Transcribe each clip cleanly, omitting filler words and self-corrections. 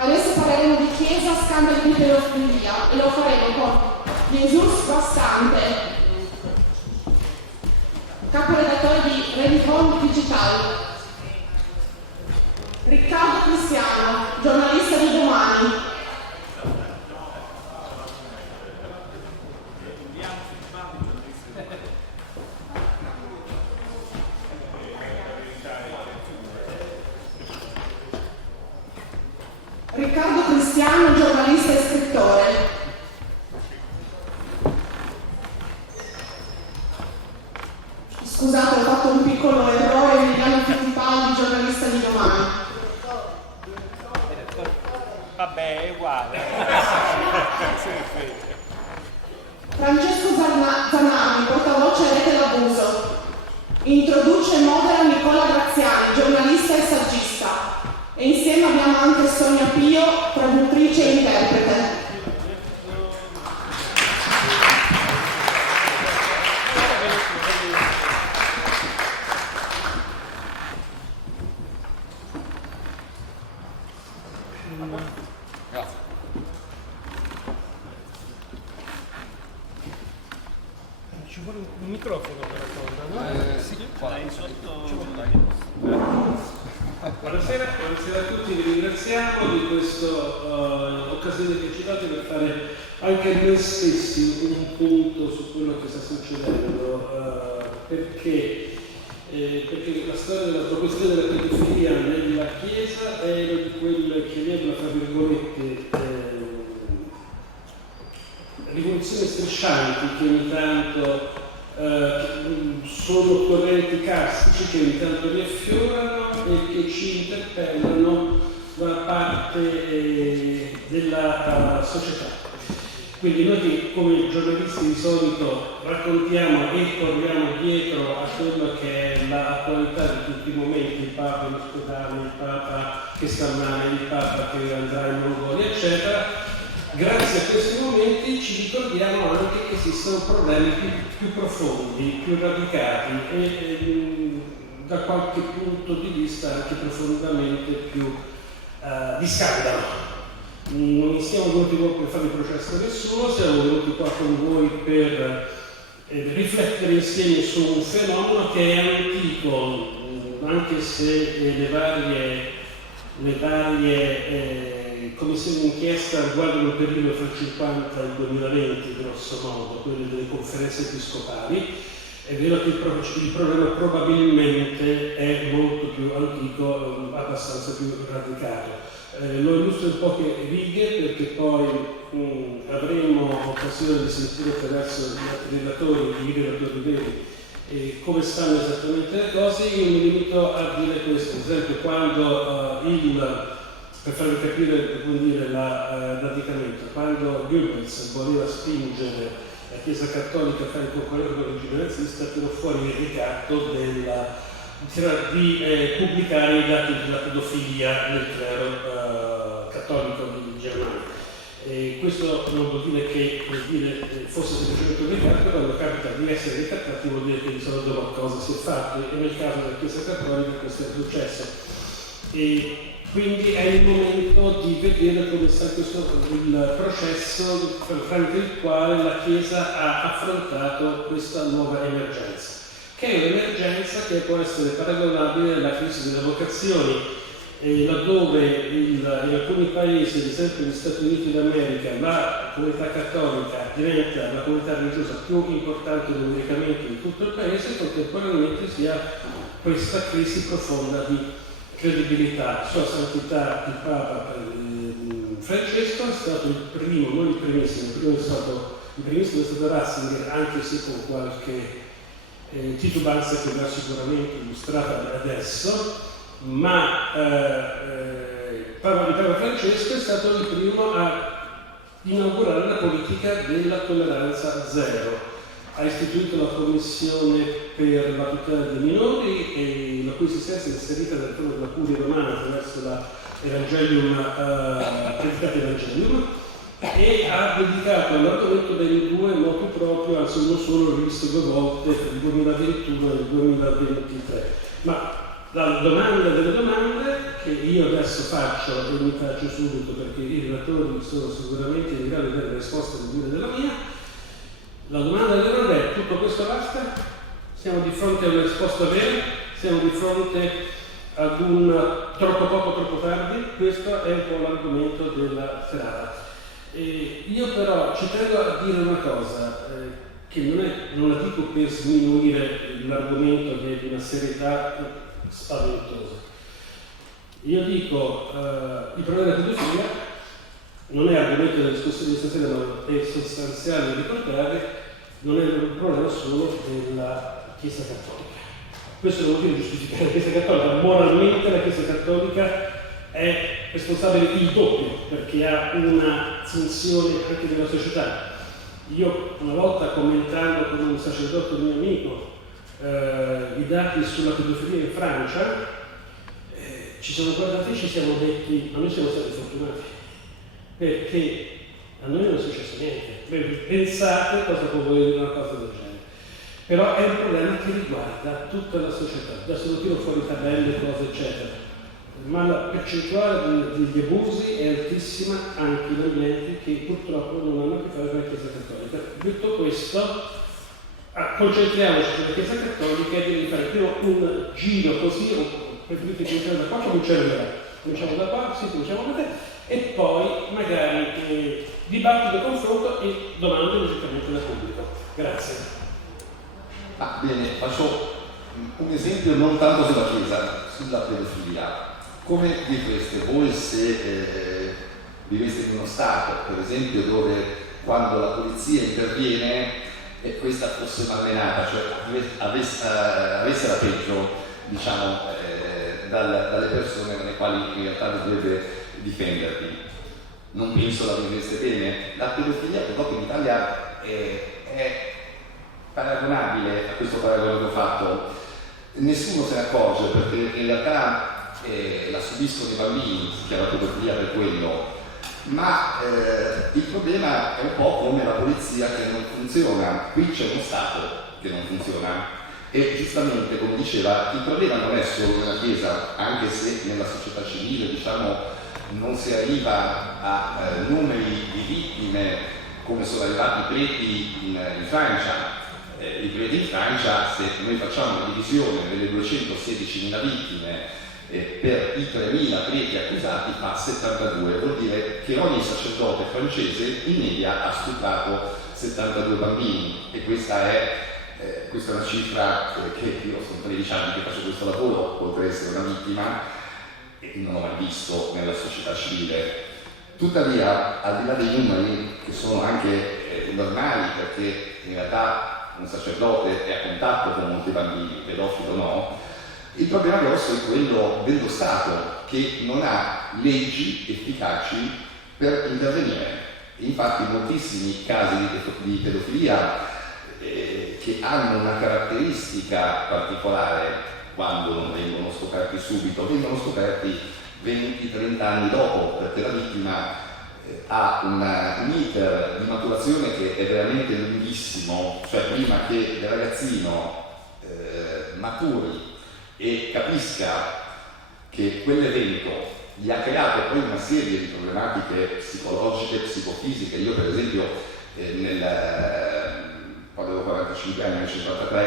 Adesso parleremo di chiesa, scandali di pedofilia e lo faremo con Jesus Bastante, caporedattore di Redifond Digital, Riccardo Cristiano, giornalista di Domani, Riccardo Cristiano, giornalista e scrittore. Scusate, ho fatto un piccolo errore, Emiliano Fittipaldi, giornalista di Domani. Vabbè, è uguale. Francesco Zanardi, portavoce Rete l'Abuso. Introduce e modera Nicola Graziani, giornalista e saggista. E insieme abbiamo anche Sonia Pio, traduttrice e interprete. Ci vuole un microfono per la cosa, no? Sì, qua sotto. Buonasera a tutti, vi ringraziamo di questa occasione che ci date per fare anche noi stessi un punto su quello che sta succedendo, perché la storia della questione della pedofilia nella Chiesa è di quelle che chiamiamo, tra virgolette, rivoluzioni striscianti che ogni tanto sono correnti carsici che ogni tanto riaffiorano e che ci interpellano da parte della società. Quindi noi che come giornalisti di solito raccontiamo e corriamo dietro a quello che è l'attualità di tutti i momenti, il Papa in ospedale, il Papa che sta male, il Papa che andrà in Mongolia, eccetera, grazie a questi momenti ci ricordiamo anche che esistono problemi più profondi, più radicati e da qualche punto di vista anche profondamente più di scandalo. Non siamo venuti qua per fare il processo a nessuno, siamo venuti qua con voi per riflettere insieme su un fenomeno che è antico, anche se le varie commissioni d'inchiesta riguardano il periodo fra il 50 e il 2020, grosso modo, quelle delle conferenze episcopali. È vero che il problema probabilmente è molto più antico, abbastanza più radicato. Lo illustro in poche righe perché poi avremo occasione di sentire attraverso i relatori veri come stanno esattamente le cose. Io mi limito a dire questo, ad esempio quando per farvi capire il radicamento, quando Goebbels voleva spingere la Chiesa Cattolica a fare il concorrente con il regime nazista, tirò fuori il ricatto di pubblicare i dati della pedofilia nel clero cattolico di Germania. Questo non vuol dire che fosse semplicemente un ricatto, quando capita di essere ricattati vuol dire che di solito qualcosa si è fatto, e nel caso della Chiesa Cattolica questo è successo. E quindi è il momento di vedere come sta il processo tramite il quale la Chiesa ha affrontato questa nuova emergenza, che è un'emergenza che può essere paragonabile alla crisi delle vocazioni, laddove in alcuni paesi, ad esempio negli Stati Uniti d'America, la comunità cattolica diventa la comunità religiosa più importante numericamente di tutto il paese, contemporaneamente si ha questa crisi profonda di credibilità. Sua Santità il Papa Francesco è stato il primo, non il primissimo, il primissimo è stato Ratzinger, anche se con qualche titubanza che verrà sicuramente illustrata adesso, ma il Papa Francesco è stato il primo a inaugurare la politica della tolleranza zero. Ha istituito la Commissione per la tutela dei minori, e la cui esistenza è inserita nel trono della Curia Romana attraverso l'Evangelium, predicato Evangelium, e ha dedicato all'argomento dei due motu proprio, anzi non solo, rivisto 2 volte, per il 2021 e il 2023. Ma la domanda delle domande, che io adesso faccio e mi faccio subito perché i relatori sono sicuramente in grado di dare risposte migliori della mia. La domanda del grande è: tutto questo basta? Siamo di fronte a una risposta vera? Siamo di fronte ad un troppo poco, troppo tardi? Questo è un po' l'argomento della serata. Io però ci tengo a dire una cosa, che non la dico per sminuire l'argomento che è di una serietà spaventosa. Io dico, il problema della pedofilia non è argomento della discussione di stasera, ma è sostanziale da ricordare, non è un problema solo della Chiesa Cattolica. Questo non vuol dire giustificare la Chiesa Cattolica, moralmente la Chiesa Cattolica è responsabile il doppio, perché ha una funzione anche nella società. Io una volta commentando con un sacerdote mio amico i dati sulla pedofilia in Francia, ci siamo guardati e ci siamo detti: ma noi siamo stati fortunati, perché a noi non è successo niente. Pensate cosa può voler dire una cosa del genere. Però è un problema che riguarda tutta la società. Adesso non tiro fuori tabelle, cose eccetera, ma la percentuale degli abusi è altissima anche in ambienti che purtroppo non hanno a che fare con la Chiesa Cattolica. Detto questo, concentriamoci sulla Chiesa Cattolica e devi fare prima un giro così, o preferite cominciare da qua, cominciamo da là. Cominciamo da qua, sì, cominciamo da te, e poi magari dibattito, confronto e domande logicamente da pubblico. Grazie. Bene, faccio un esempio non tanto sulla Chiesa, sulla pedofilia. Come direste voi se viveste in uno Stato, per esempio, dove quando la polizia interviene e questa fosse malmenata, cioè avesse la peggio, diciamo, dalle persone dalle quali in realtà dovrebbe difenderti? Non penso la viveste bene. La pedofilia purtroppo in Italia è paragonabile a questo paragone che ho fatto. Nessuno se ne accorge perché in realtà la subiscono i bambini, si chiama pedofilia per quello, ma il problema è un po' come la polizia che non funziona. Qui c'è uno Stato che non funziona e giustamente, come diceva, il problema non è solo nella Chiesa, anche se nella società civile, diciamo, non si arriva a numeri di vittime come sono arrivati i preti in Francia. I preti in Francia, se noi facciamo una divisione delle 216.000 vittime per i 3.000 preti accusati, fa 72, vuol dire che ogni sacerdote francese in media ha stuprato 72 bambini, e questa è una cifra che io sono 13 anni che faccio questo lavoro, oltre ad essere una vittima, e non ho mai visto nella società civile. Tuttavia, al di là dei numeri, che sono anche normali, perché in realtà un sacerdote è a contatto con molti bambini, pedofilo no, il problema grosso è quello dello Stato, che non ha leggi efficaci per intervenire. Infatti moltissimi casi di pedofilia che hanno una caratteristica particolare, quando non vengono scoperti subito, vengono scoperti 20-30 anni dopo, perché la vittima ha un iter di maturazione che è veramente lunghissimo, cioè prima che il ragazzino maturi e capisca che quell'evento gli ha creato poi una serie di problematiche psicologiche, psicofisiche. Io per esempio quando avevo 45 anni, nel 53,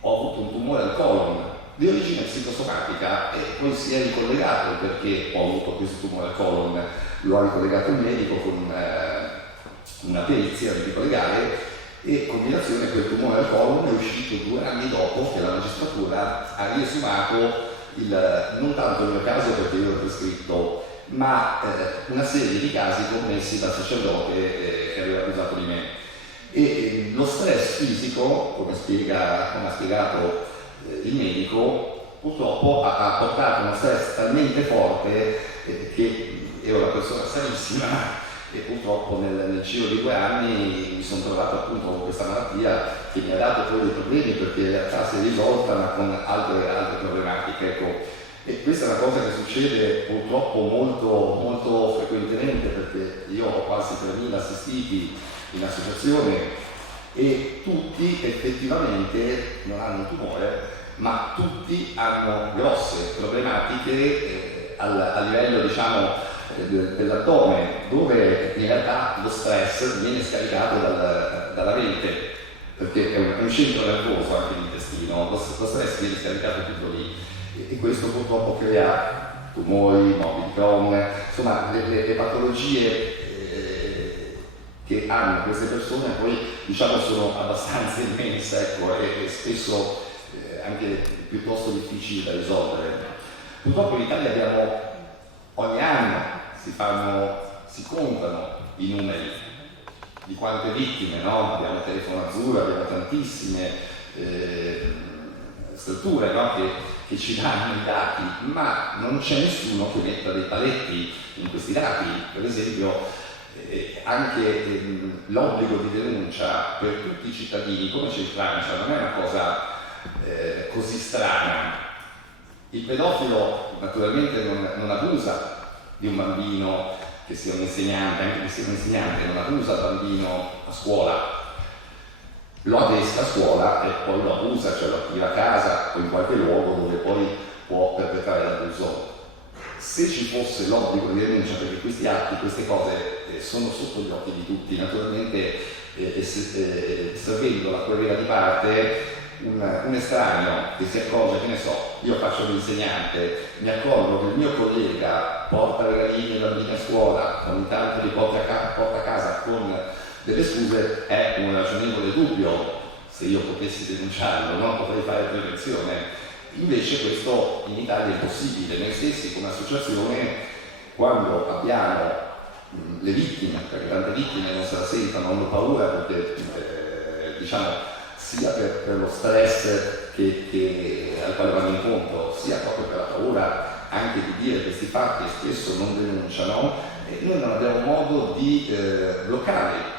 ho avuto un tumore al colon di origine psicosomatica e poi si è ricollegato, perché ho avuto questo tumore al colon, lo ha ricollegato il medico con una perizia medico-legale, e combinazione quel tumore al colon è uscito 2 anni dopo che la magistratura ha riesumato non tanto il mio caso, perché io ero prescritto, ma una serie di casi commessi dal sacerdote che aveva accusato di me. E lo stress fisico, come ha spiegato il medico, purtroppo ha portato uno stress talmente forte che ero una persona sanissima, e purtroppo nel giro di 2 anni mi sono trovato appunto con questa malattia che mi ha dato poi dei problemi, perché in realtà si è risolta ma con altre problematiche, ecco. E questa è una cosa che succede purtroppo molto, molto frequentemente, perché io ho quasi 3.000 assistiti in associazione e tutti effettivamente non hanno un tumore, ma tutti hanno grosse problematiche a livello, diciamo, dell'addome, dove in realtà lo stress viene scaricato dalla mente, perché è un centro nervoso anche l'intestino, lo stress viene scaricato tutto lì e questo purtroppo crea tumori, morbi di Crohn, insomma le patologie che hanno queste persone poi, diciamo, sono abbastanza immense, ecco, e spesso anche piuttosto difficili da risolvere. Purtroppo in Italia abbiamo, ogni anno si contano i numeri di quante vittime, no? Abbiamo Telefono Azzurro, abbiamo tantissime strutture, no? che ci danno i dati, ma non c'è nessuno che metta dei paletti in questi dati. Per esempio anche l'obbligo di denuncia per tutti i cittadini, come c'è in Francia, non è una cosa così strana. Il pedofilo naturalmente non abusa di un bambino che sia un insegnante, anche che sia un insegnante, non abusa il bambino a scuola, lo adestra a scuola e poi lo abusa, cioè lo attira a casa o in qualche luogo dove poi può perpetrare l'abuso. Se ci fosse l'obbligo di denuncia, perché questi atti, queste cose sono sotto gli occhi di tutti, naturalmente servendo la querela di parte, un estraneo che si accorge, che ne so, io faccio l'insegnante, mi accorgo che il mio collega porta regalini e bambini a scuola, ogni tanto li porta a casa con delle scuse, è un ragionevole dubbio, se io potessi denunciarlo, non potrei fare prevenzione. Invece questo in Italia è impossibile. Noi stessi come associazione, quando abbiamo le vittime, perché tante vittime non se la sentono, hanno paura perché diciamo sia per lo stress al quale vanno incontro, sia proprio per la paura anche di dire questi fatti e spesso non denunciano, e noi non abbiamo modo di bloccarli.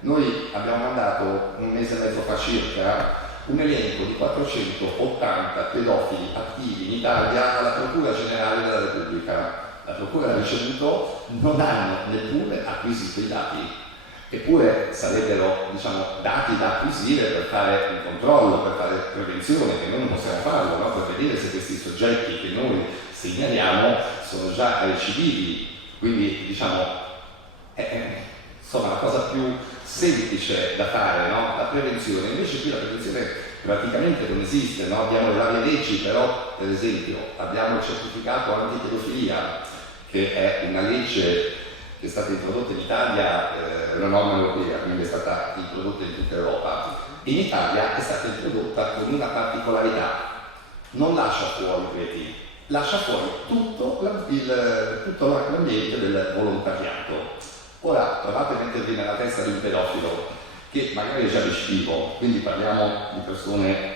Noi abbiamo mandato un mese e mezzo fa circa un elenco di 480 pedofili attivi in Italia alla Procura Generale della Repubblica. La Procura ha ricevuto, non hanno neppure acquisito i dati, eppure sarebbero, diciamo, dati da acquisire per fare un controllo, per fare prevenzione, che noi non possiamo farlo, no? Per vedere se questi soggetti che noi segnaliamo sono già recidivi. Quindi, diciamo, insomma, la cosa più semplice da fare, no? La prevenzione. Invece qui la prevenzione praticamente non esiste, no? Abbiamo le varie leggi, però per esempio abbiamo il certificato antipedofilia, che è una legge che è stata introdotta in Italia, una norma europea, quindi è stata introdotta in tutta Europa. In Italia è stata introdotta con una particolarità: non lascia fuori i preti, lascia fuori tutto l'ambiente del volontariato. Ora provate a mettervi nella testa di un pedofilo che magari è già recidivo, quindi parliamo di persone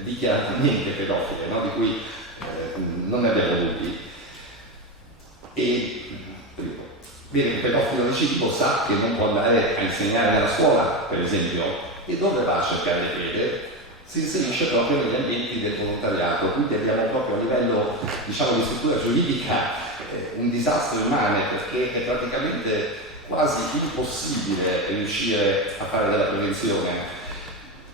dichiaratamente pedofile, no? Di cui non ne abbiamo dubbi. E bene, il pedofilo recidivo sa che non può andare a insegnare nella scuola, per esempio, e dove va a cercare di credere? Si inserisce proprio negli ambienti del volontariato, quindi abbiamo proprio a livello, diciamo, di struttura giuridica un disastro immane, perché è praticamente quasi impossibile riuscire a fare della prevenzione.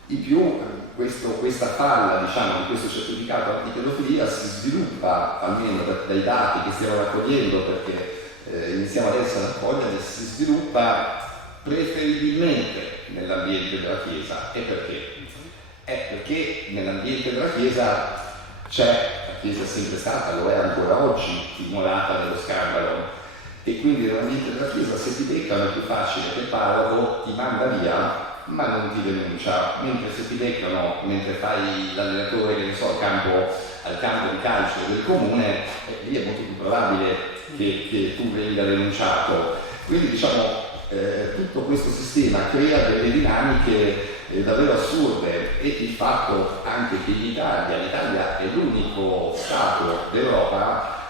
In più questa falla, diciamo, di questo certificato antipedofilia si sviluppa, almeno dai dati che stiamo raccogliendo, perché iniziamo adesso a raccoglierli, si sviluppa preferibilmente nell'ambiente della Chiesa. E perché? Perché nell'ambiente della Chiesa la Chiesa è sempre stata, lo è ancora oggi, timorata dello scandalo, e quindi nell'ambiente della Chiesa se ti beccano è più facile che il parroco ti manda via ma non ti denuncia, mentre se ti beccano mentre fai l'allenatore, che ne so, al campo di calcio del comune, lì è molto più probabile che tu venga denunciato. Quindi diciamo tutto questo sistema crea delle dinamiche davvero assurde, e il fatto anche che l'Italia è l'unico Stato d'Europa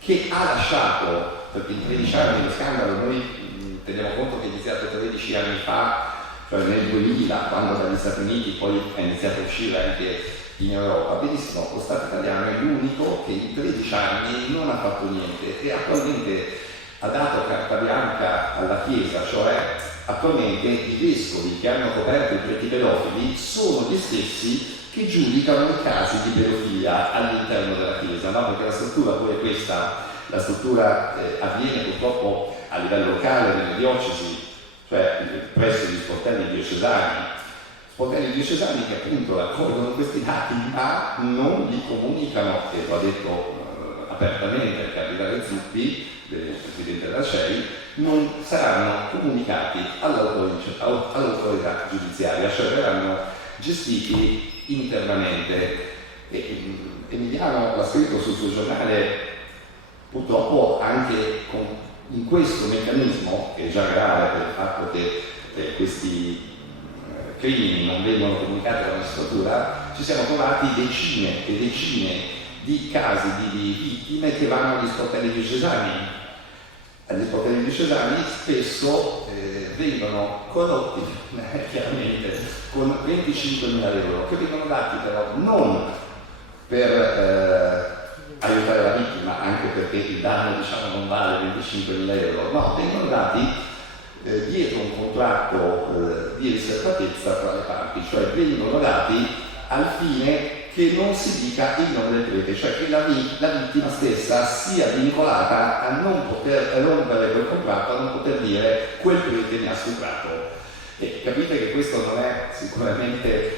che ha lasciato, perché in 13 anni lo scandalo, noi teniamo conto che è iniziato 13 anni fa, cioè nel 2000, quando dagli Stati Uniti poi è iniziato a uscire anche in Europa. Benissimo, lo Stato italiano è l'unico che in 13 anni non ha fatto niente e attualmente ha dato carta bianca alla Chiesa, cioè attualmente i vescovi che hanno coperto i preti pedofili sono gli stessi che giudicano i casi di pedofilia all'interno della Chiesa, no? Perché la struttura poi è questa, la struttura avviene purtroppo a livello locale nelle diocesi, cioè presso gli sportelli diocesani che appunto raccolgono questi dati ma non li comunicano, e lo ha detto apertamente il cardinale Zuppi, il presidente della CEI, non saranno comunicati all'autorità giudiziaria, cioè verranno gestiti internamente. Emiliano l'ha scritto sul suo giornale, purtroppo anche in questo meccanismo, che è già grave per il fatto che questi crimini non vengono comunicati alla magistratura, ci siamo trovati decine e decine di casi di vittime che vanno agli sportelli diocesani. Agli sportelli diocesani spesso vengono corrotti chiaramente con 25.000 euro, che vengono dati però non per aiutare la vittima, anche perché il danno non vale 25.000 euro, no, vengono dati dietro un contratto di riservatezza tra le parti, cioè vengono dati al fine che non si dica il nome del prete, cioè che la vittima stessa sia vincolata a non poter rompere quel contratto, a non poter dire quel prete mi ha stuprato. E capite che questo non è sicuramente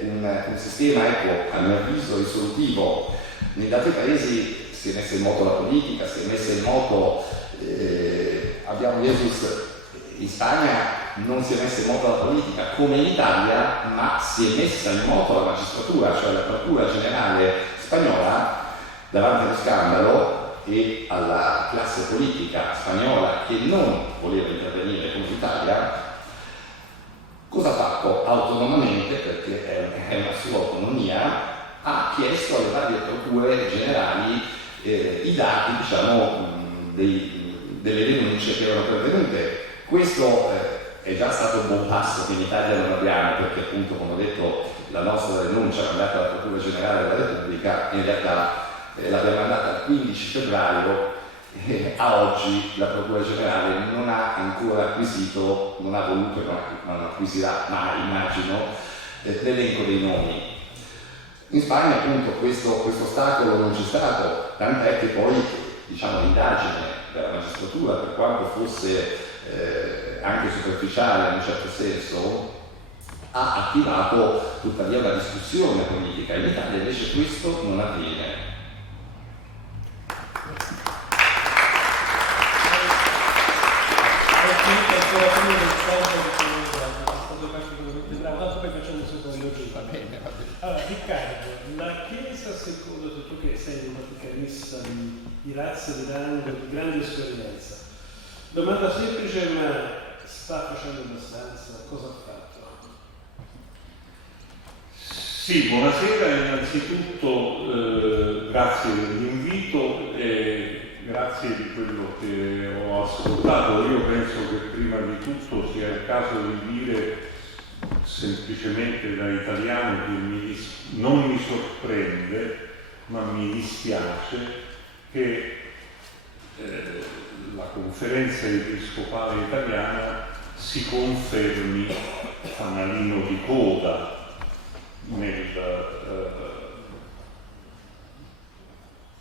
un sistema, ecco, a mio avviso risolutivo. Negli altri paesi si è messa in moto la politica, si è messa in moto, abbiamo Jesus. In Spagna non si è messa in moto la politica come in Italia, ma si è messa in moto la magistratura, cioè la Procura Generale spagnola, davanti allo scandalo e alla classe politica spagnola che non voleva intervenire come l'Italia. Cosa ha fatto? Autonomamente, perché è una sua autonomia, ha chiesto alle varie procure generali i dati, delle denunce che erano pervenute. Questo è già stato un buon passo che in Italia non abbiamo, perché appunto, come ho detto, la nostra denuncia è andata alla Procura Generale della Repubblica, in realtà l'abbiamo mandata il 15 febbraio e a oggi la Procura Generale non ha ancora acquisito, non ha voluto, non acquisirà mai, immagino, l'elenco dei nomi. In Spagna appunto questo ostacolo non c'è stato, tant'è che poi l'indagine della magistratura, per quanto fosse anche superficiale in un certo senso, ha attivato tuttavia una discussione politica. In Italia invece questo non avviene. Allora, Riccardo, la Chiesa, secondo te, tu che sei un vaticanista di razza, di rango, di grande esperienza, domanda semplice, ma sta facendo abbastanza? Cosa ha fatto? Sì, buonasera, innanzitutto grazie dell'invito e grazie di quello che ho ascoltato. Io penso che prima di tutto sia il caso di dire semplicemente da italiano che non mi sorprende, ma mi dispiace che la conferenza episcopale italiana si confermi fanalino di coda nel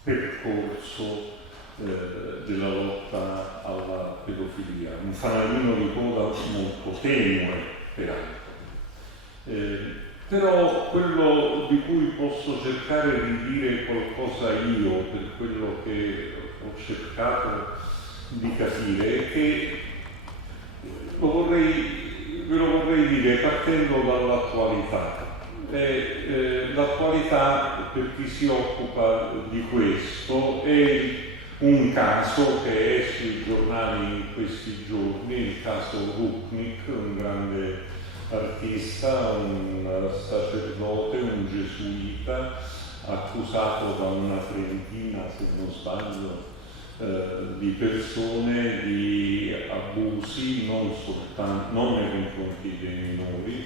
percorso della lotta alla pedofilia, un fanalino di coda molto tenue peraltro. Però quello di cui posso cercare di dire qualcosa io, per quello che ho cercato di capire, è che ve lo vorrei dire partendo dall'attualità. L'attualità, per chi si occupa di questo, è un caso che è sui giornali in questi giorni, il caso Rupnik, un grande artista, un sacerdote, un gesuita, accusato da una trentina, se non sbaglio, di persone di abusi, non nei confronti dei minori,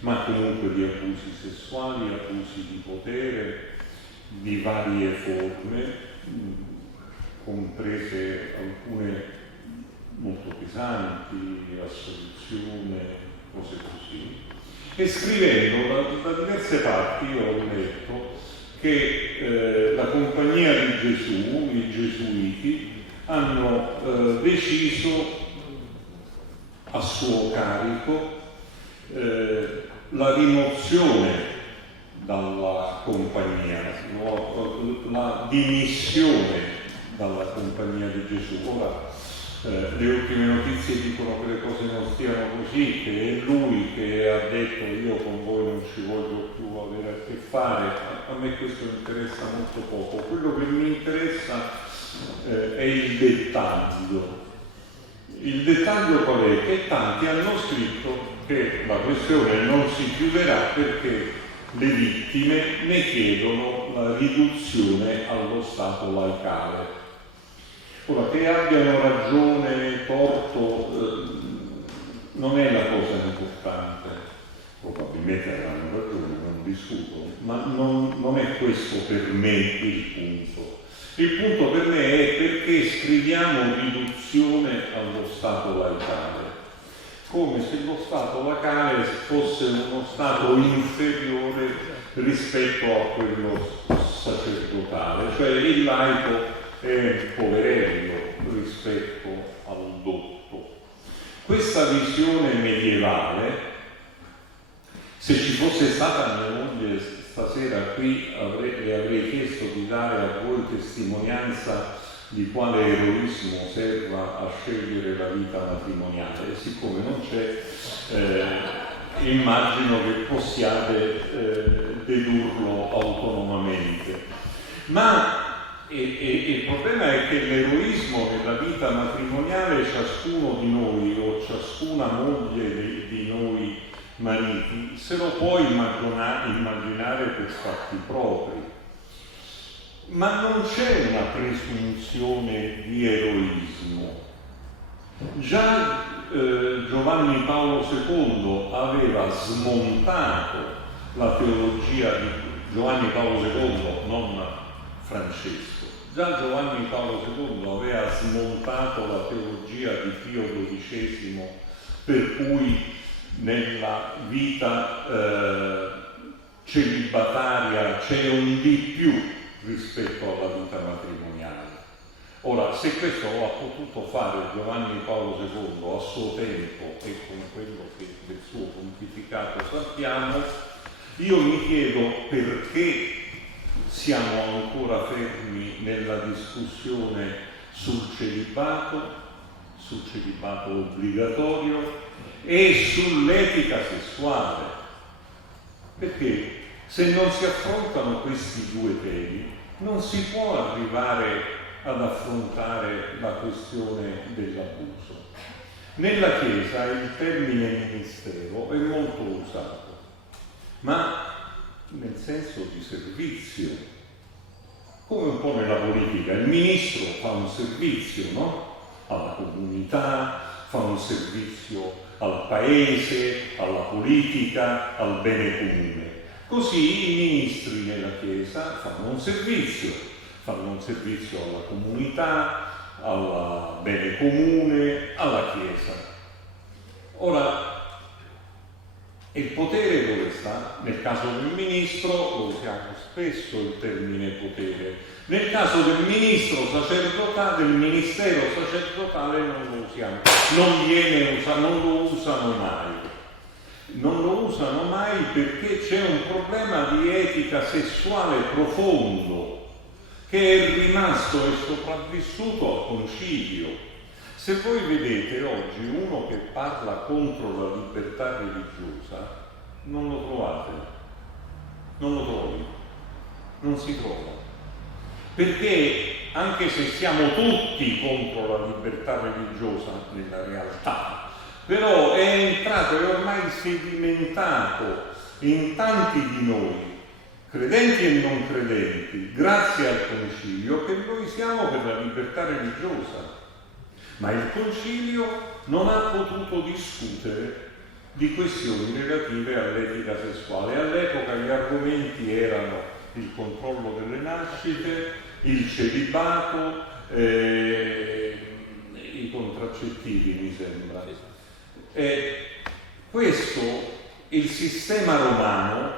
ma comunque di abusi sessuali, abusi di potere, di varie forme, comprese alcune molto pesanti, assoluzione, cose così. E scrivendo da diverse parti io ho letto che la Compagnia di Gesù, i Gesuiti, hanno deciso a suo carico la rimozione dalla compagnia, la dimissione dalla Compagnia di Gesù. Ora le ultime notizie dicono che le cose non stiano così, che è lui che ha detto io con voi non ci voglio più avere a che fare. A me questo interessa molto poco. Quello che mi interessa è il dettaglio. Il dettaglio qual è? Che tanti hanno scritto che la questione non si chiuderà perché le vittime ne chiedono la riduzione allo stato laicale. Ora, che abbiano ragione, torto, non è la cosa importante. Probabilmente avranno ragione, non discuto, ma non è questo per me il punto. Il punto per me è perché scriviamo riduzione allo stato laicale, come se lo stato laicale fosse uno stato inferiore rispetto a quello sacerdotale, cioè il laico è poverello rispetto al dotto. Questa visione medievale, se ci fosse stata mia moglie stasera qui, le avrei chiesto di dare a voi testimonianza di quale eroismo serva a scegliere la vita matrimoniale. E siccome non c'è, immagino che possiate dedurlo autonomamente. Ma il problema è che l'eroismo nella vita matrimoniale ciascuno di noi o ciascuna moglie di noi mariti se lo può immaginare per fatti propri, ma non c'è una presunzione di eroismo. Già Giovanni Paolo II aveva smontato la teologia di Giovanni Paolo II, non Francesco. Già Giovanni Paolo II aveva smontato la teologia di Pio XII, per cui nella vita celibataria c'è un di più rispetto alla vita matrimoniale. Ora, se questo lo ha potuto fare Giovanni Paolo II a suo tempo e con quello che del suo pontificato sappiamo, io mi chiedo perché siamo ancora fermi nella discussione sul celibato obbligatorio e sull'etica sessuale, perché se non si affrontano questi due temi non si può arrivare ad affrontare la questione dell'abuso. Nella Chiesa il termine ministero è molto usato, ma nel senso di servizio, come un po' nella politica. Il ministro fa un servizio, no? Alla comunità, fa un servizio al paese, alla politica, al bene comune. Così i ministri nella Chiesa fanno un servizio alla comunità, al bene comune, alla Chiesa. Ora, il potere dove sta? Nel caso del ministro lo usiamo spesso il termine potere. Nel caso del ministro sacerdotale, del ministero sacerdotale non lo usiamo, non lo usano mai. Non lo usano mai perché c'è un problema di etica sessuale profondo che è rimasto e sopravvissuto al concilio. Se voi vedete oggi uno che parla contro la libertà religiosa, non lo trovate, non lo trovi, non si trova. Perché anche se siamo tutti contro la libertà religiosa nella realtà, però è entrato e ormai sedimentato in tanti di noi, credenti e non credenti, grazie al concilio, che noi siamo per la libertà religiosa. Ma il concilio non ha potuto discutere di questioni relative all'etica sessuale. All'epoca gli argomenti erano il controllo delle nascite, il celibato, i contraccettivi, mi sembra. Questo il sistema romano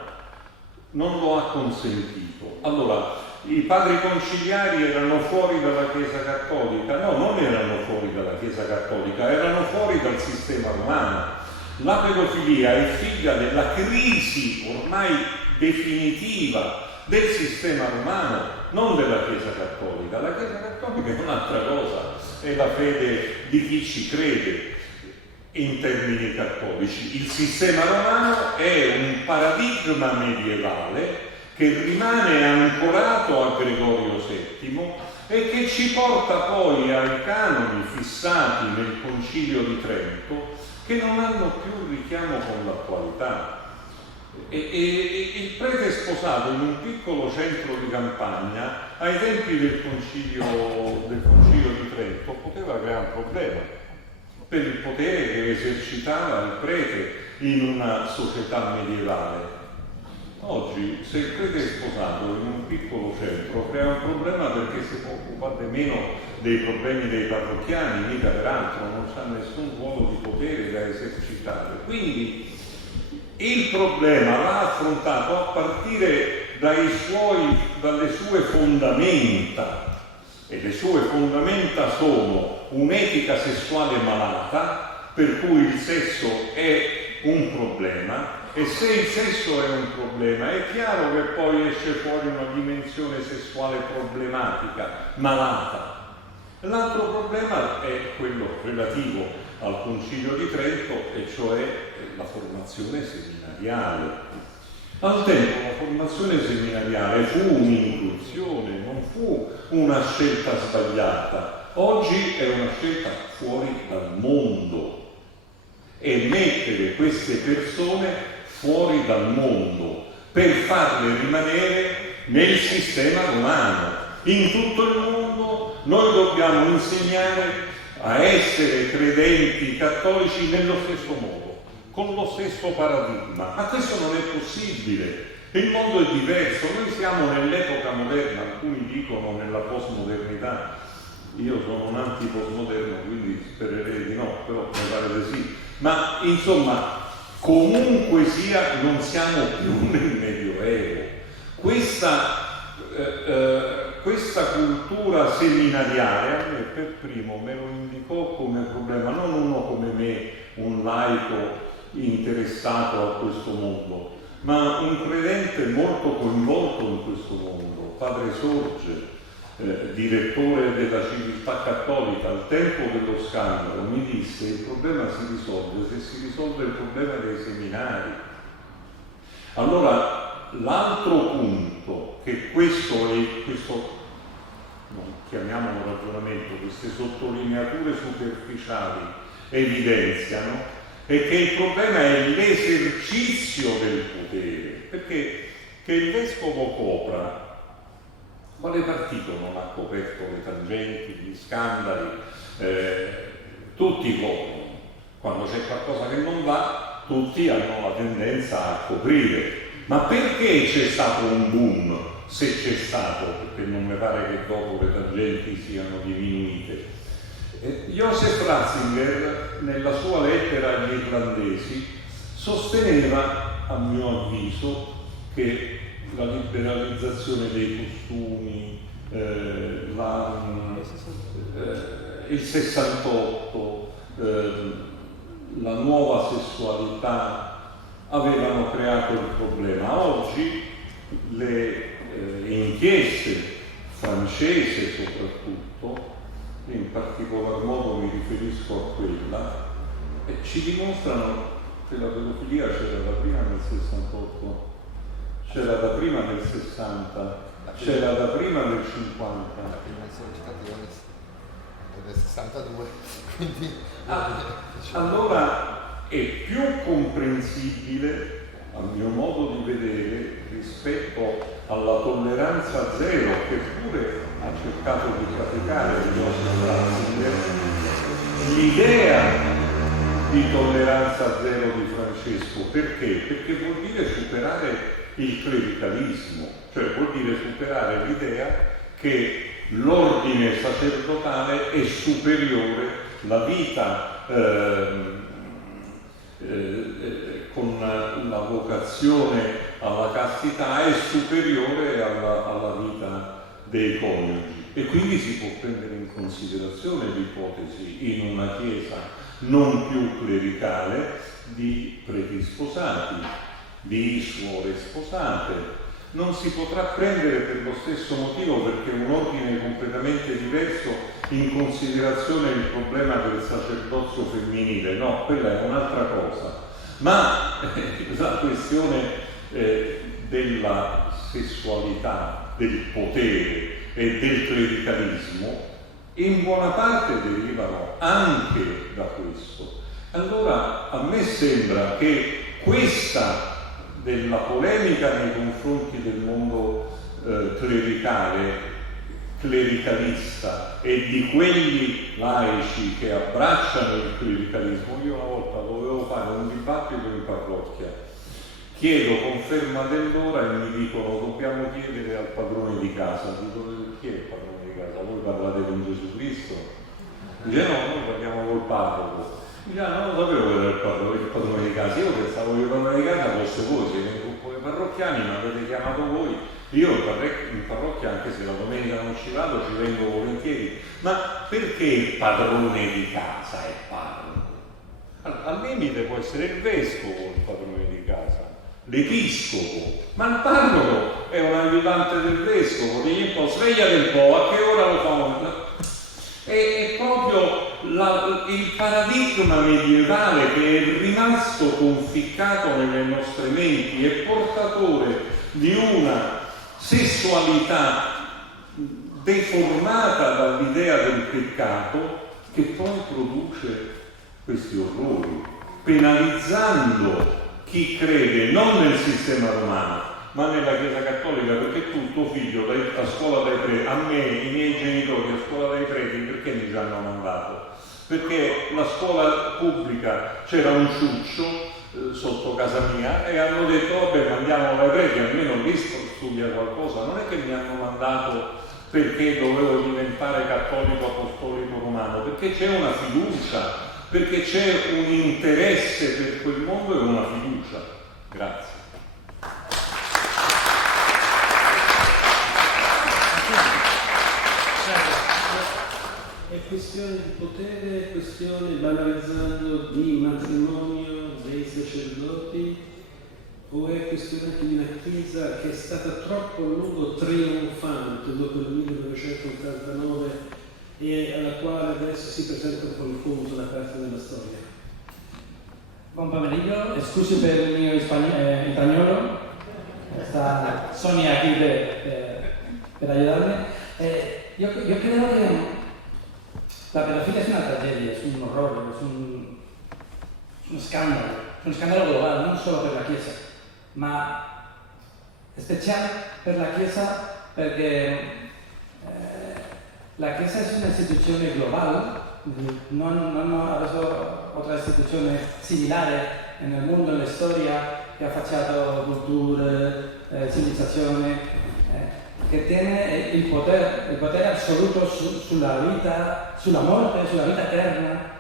non lo ha consentito. Allora, i padri conciliari erano fuori dalla Chiesa Cattolica? No, non erano fuori dalla Chiesa Cattolica, erano fuori dal sistema romano. La pedofilia è figlia della crisi ormai definitiva del sistema romano, non della Chiesa Cattolica. La Chiesa Cattolica è un'altra cosa, è la fede di chi ci crede in termini cattolici. Il sistema romano è un paradigma medievale che rimane ancorato a Gregorio VII e che ci porta poi ai canoni fissati nel Concilio di Trento, che non hanno più richiamo con l'attualità. E il prete sposato in un piccolo centro di campagna ai tempi del concilio di Trento poteva creare un problema per il potere che esercitava il prete in una società medievale. Oggi, se il prete è sposato in un piccolo centro, crea un problema perché si può occupare meno dei problemi dei parrocchiani, mica peraltro non c'ha nessun ruolo di potere da esercitare. Quindi il problema va affrontato a partire dalle sue fondamenta, e le sue fondamenta sono un'etica sessuale malata, per cui il sesso è un problema. E se il sesso è un problema, è chiaro che poi esce fuori una dimensione sessuale problematica, malata. L'altro problema è quello relativo al Concilio di Trento, e cioè la formazione seminariale. Al tempo la formazione seminariale fu un'inclusione, non fu una scelta sbagliata. Oggi è una scelta fuori dal mondo, e mettere queste persone fuori dal mondo per farle rimanere nel sistema romano. In tutto il mondo noi dobbiamo insegnare a essere credenti cattolici nello stesso modo, con lo stesso paradigma, ma questo non è possibile. Il mondo è diverso, noi siamo nell'epoca moderna, alcuni dicono nella postmodernità. Io sono un anti-postmoderno, quindi spererei di no, però mi pare di sì. Ma insomma, comunque sia, non siamo più nel Medioevo. Questa cultura seminariale a me per primo me lo indicò come problema, non uno come me, un laico interessato a questo mondo, ma un credente molto coinvolto in questo mondo, padre Sorge, direttore della civiltà cattolica al tempo dello scandalo, mi disse: il problema si risolve se si risolve il problema dei seminari. Allora, l'altro punto che questo non chiamiamolo ragionamento, queste sottolineature superficiali evidenziano, è che il problema è l'esercizio del potere, perché che il vescovo copra, quale partito non ha coperto le tangenti, gli scandali? Tutti coprono. Quando c'è qualcosa che non va, tutti hanno la tendenza a coprire. Ma perché c'è stato un boom? Se c'è stato, perché non mi pare che dopo le tangenti siano diminuite. Joseph Ratzinger, nella sua lettera agli irlandesi, sosteneva, a mio avviso, che la liberalizzazione dei costumi, il 68, la nuova sessualità avevano creato il problema. Oggi le inchieste francesi soprattutto, in particolar modo mi riferisco a quella, ci dimostrano che la pedofilia c'era da prima del 68, c'era da prima del 60, c'era da prima del 50. La prima sollecitazione del 62, quindi... Allora è più comprensibile, a mio modo di vedere, rispetto alla tolleranza zero che pure ha cercato di praticare il nostro Ratzinger, l'idea di tolleranza zero di Francesco. Perché? Perché vuol dire superare il clericalismo, cioè vuol dire superare l'idea che l'ordine sacerdotale è superiore, la vita con la vocazione alla castità è superiore alla vita dei coniugi, e quindi si può prendere in considerazione l'ipotesi in una chiesa non più clericale di preti sposati, di suore sposate. Non si potrà prendere per lo stesso motivo, perché è un ordine completamente diverso, in considerazione il problema del sacerdozio femminile. No, quella è un'altra cosa. Ma la questione della sessualità, del potere e del clericalismo in buona parte derivano anche da questo. Allora a me sembra che questa della polemica nei confronti del mondo clericalista e di quelli laici che abbracciano il clericalismo. Io una volta dovevo fare un dibattito in parrocchia, chiedo conferma dell'ora e mi dicono dobbiamo chiedere al padrone di casa. Dico, chi è il padrone di casa? Voi parlate con Gesù Cristo? Dice no, noi parliamo col parroco. Dice non lo sapevo che era il padrone di casa, io pensavo che il padrone di casa fosse voi, siete un gruppo di parrocchiani, mi avete chiamato voi. Io in parrocchia, anche se la domenica non ci vado, ci vengo volentieri. Ma perché il padrone di casa è parroco? Al limite può essere il vescovo il padrone di casa, l'episcopo, ma il parroco è un aiutante del vescovo, digli un po', svegliate un po', a che ora lo fanno? È proprio il paradigma medievale che è rimasto conficcato nelle nostre menti, è portatore di una sessualità deformata dall'idea del peccato, che poi produce questi orrori, penalizzando chi crede non nel sistema romano ma nella Chiesa Cattolica, perché tu, tuo figlio, a scuola dai preti, a me, i miei genitori a scuola dai preti, perché mi ci hanno mandato? Perché la scuola pubblica c'era un ciuccio sotto casa mia e hanno detto vabbè, mandiamo dai preti, almeno lì studia qualcosa. Non è che mi hanno mandato perché dovevo diventare cattolico apostolico romano, perché c'è una fiducia, perché c'è un interesse per quel mondo e una fiducia. Grazie. È questione di potere, è questione, banalizzando, di matrimonio dei sacerdoti, o è questione anche di una Chiesa che è stata troppo a lungo trionfante dopo il 1989 e alla quale adesso si presenta un po' il conto da parte della storia? Buon pomeriggio, scusi per il mio spagnolo, sta Sonia qui per aiutarmi. Io credo che la pedofilia è una tragedia, è un orrore, è uno scandalo globale, non solo per la Chiesa, ma speciale per la Chiesa perché la Chiesa è una istituzione globale, non ha avuto otra istituzione similare nel mondo, nella storia, che ha affacciato culture, civilizzazione, che tiene il potere assoluto sulla vita, sulla morte, sulla vita eterna.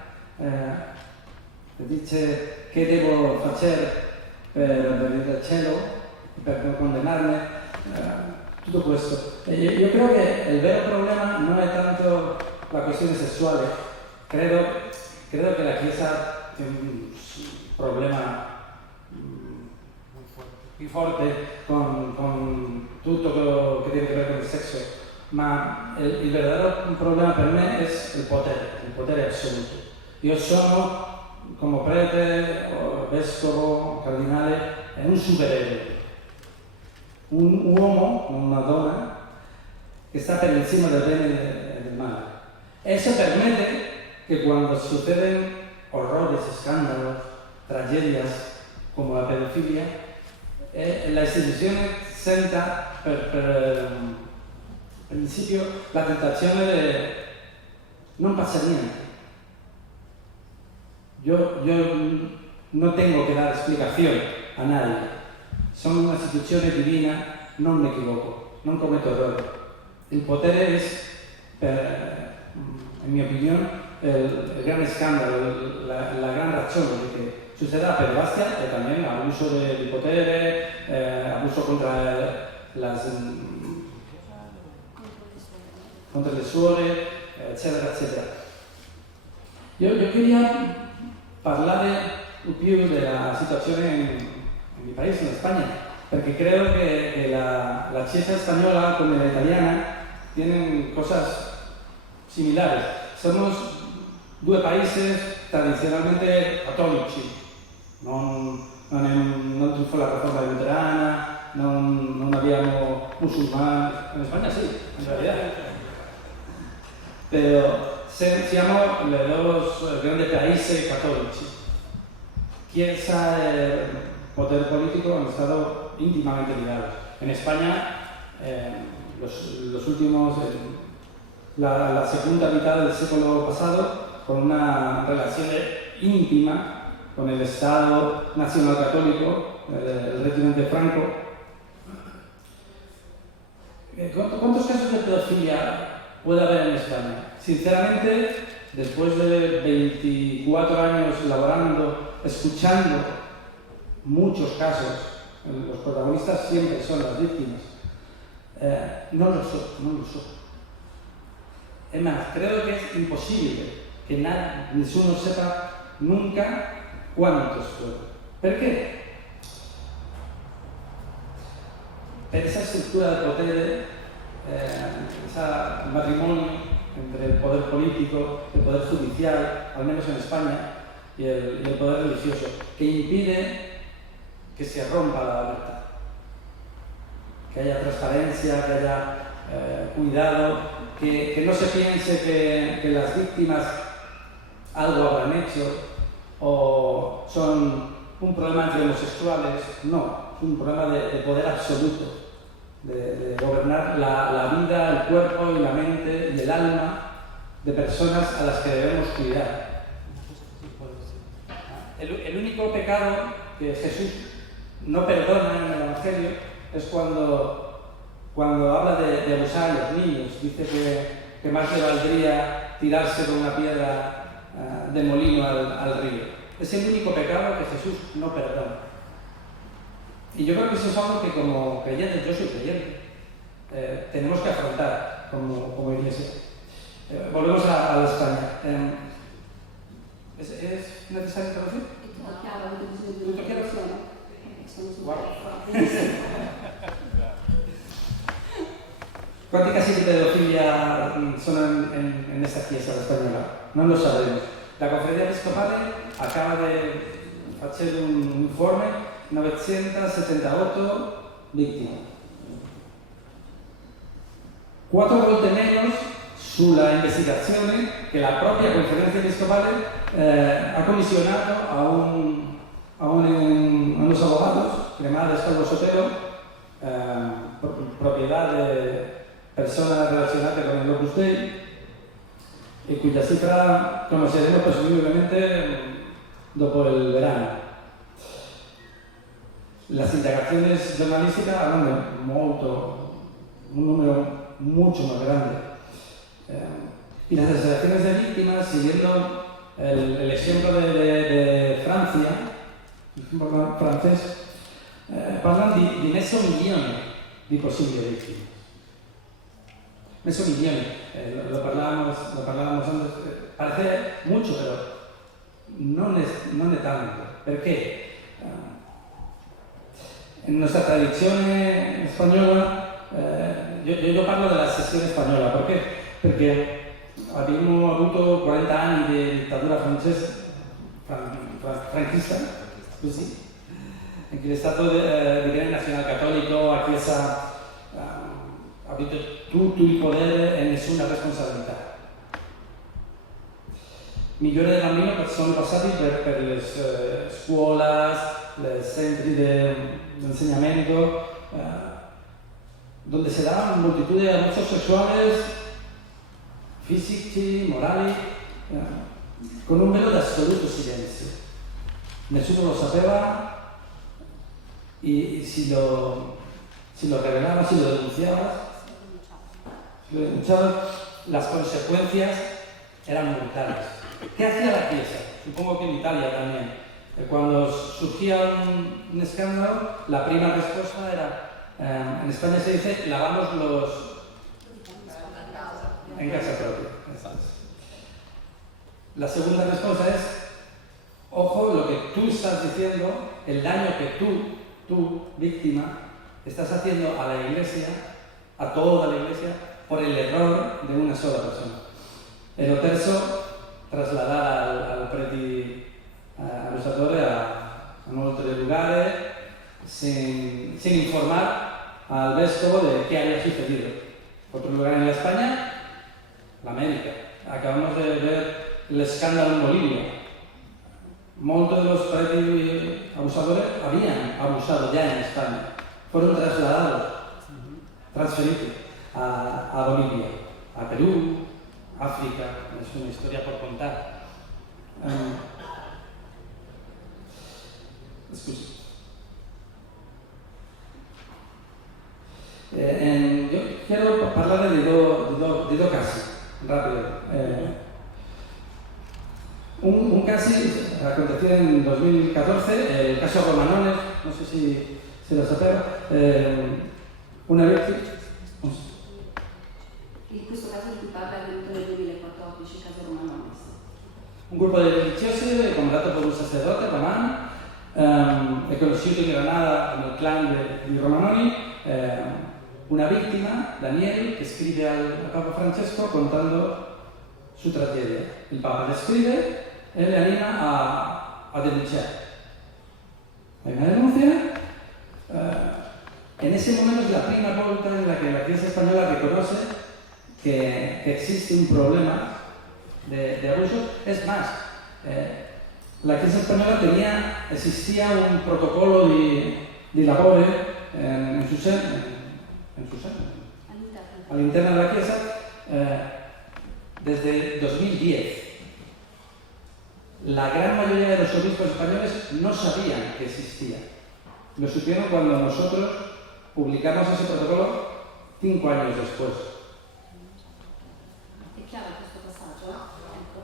Dice che devo fare per venire al cielo, per non condannarmi, tutto questo. Io credo che il vero problema non è tanto la questione sessuale, credo che la Chiesa ha un problema più forte con tutto quello che tiene a che vedere con il sesso, ma il vero problema per me è il potere assoluto. Io sono, come prete, o vescovo, cardinale, un supereroe, un uomo, una donna, che sta per encima del bene e del male. Eso permette che quando succedono orrores, escándalos, tragedias come la pedofilia, la istituzione senta per principio la tentazione di non pasa niente. Yo no tengo que dar explicación a nadie. Sono una istituzione divina, non mi equivoco, non cometo errori. Il potere en mi opinión, el gran escándalo, la gran ragione di che succeda la pederastia e también abuso de potere, abuso contra contra le suore, eccetera, eccetera. Yo quería parlare più della situazione in mi país, in España, perché creo que la Chiesa española con la italiana tienen cosas similares. Somos due paesi tradizionalmente cattolici, non fu la riforma luterana, non abbiamo musulmani, in Spagna sì, in realtà. Però siamo i due grandi paesi cattolici. Chiesa e poder político han estado íntimamente ligados. En España, los últimos, la segunda mitad del siglo pasado, con una relación íntima con el Estado Nacional Católico, el régimen de Franco. ¿Cuántos casos de pedofilia puede haber en España? Sinceramente, después de 24 años laborando, escuchando muchos casos, los protagonistas siempre son las víctimas, no lo sé. Es más, creo que es imposible que nessuno sepa nunca cuántos fueron. ¿Por qué? Per esa estructura de poder, ese matrimonio entre el poder político, el poder judicial, al menos en España, y el poder religioso, que impide que se rompa la libertad, que haya transparencia, que haya cuidado, que no se piense que las víctimas algo habrán hecho o son un problema entre homosexuales. No, es un problema de poder absoluto, de gobernar la vida, el cuerpo y la mente y el alma de personas a las que debemos cuidar. El único pecado que Jesús no perdona en el Evangelio es cuando habla de abusar a los niños. Dice que más le valdría tirarse con una piedra de molino al río. Es el único pecado que Jesús no perdona. Y yo creo que eso es algo que como creyentes, yo soy creyente, tenemos que afrontar como iglesia. Volvemos a España. ¿Es necesario traducir? ¿Tutto chiaro? Wow. ¿Cuántos casos de pedofilia son en esta chiesa española? No lo sabemos. La Conferencia Episcopal acaba de hacer un informe, 978 víctimas. 4 volte menos sulla investigazione che la propria Conferenza Episcopale ha commissionato a unos abogados, Cremades Calvo Sotelo, propiedad de personas relacionadas con el Opus Dei, y cuya cifra conoceremos presumiblemente dopo el verano. Las indagaciones giornalistiche hablan de un número mucho más grande. Y las asociaciones de víctimas, siguiendo el ejemplo de Francia, el ejemplo francés, parlan di mezzo milione di possibili vittime. Mezzo milione, lo parlábamos antes, parece mucho, pero non è tanto. Perché? En nuestra tradizione spagnola, yo parlo della sessione spagnola, perché? Perché abbiamo avuto 40 anni di dittatura franquista, così, in cui lo Stato di bene nazionale cattolico, la Chiesa ha avuto tutto il potere e nessuna responsabilità. Milioni di bambini sono passati per le scuole, i centri di insegnamento, donde se daban multitud de abusos sexuales, físicos, morali, con un velo de absoluto silenzio. Nessuno lo sapeva y si lo revelabas, si lo denunciabas, las consecuencias eran brutales. ¿Qué hacía la Chiesa? Supongo que en Italia también. Cuando surgía un escándalo, la prima respuesta era, en España se dice, lavamos los... en casa propia. La segunda respuesta es, ojo, lo que tú estás diciendo, el daño que tú, víctima, estás haciendo a la Iglesia, a toda la Iglesia, por el error de una sola persona. E lo terzo, trasladare al preti all'usatore a molti lugares sin informar al vescovo de qué había sucedido. Otro lugar en la España, la América. Acabamos de ver el escándalo en Bolivia. Muchos de los preti abusadores habían abusado ya en España. Fueron trasladados, transferidos a Bolivia, a Perú, África. Es una historia por contar. Scusi. Yo quiero parlare di due casi, rápido. Un caso aconteció en 2014, el caso Romanones, no sé si lo sapeva, una víctima... In questo caso di cui parla è avvenuto nel 2014, il caso Romanones. Un gruppo di religiosi comandato por un sacerdote romano, è conosciuto in Granada nel clan di Romanoni, una vittima, Daniel, che scrive al Papa Francesco contando su tragedia. Il Papa le scrive e le anima a denunciare. Hay una denuncia. En ese momento es la prima volta en la que la Iglesia española reconoce que existe un problema de abuso. Es más, la Iglesia española existía un protocolo di lavoro en su seno, all'interno de la Chiesa, desde 2010. La gran mayoría de los obispos españoles no sabían que existía. Lo supieron cuando nosotros publicamos ese protocolo 5 años después. È chiaro questo passaggio? Ecco,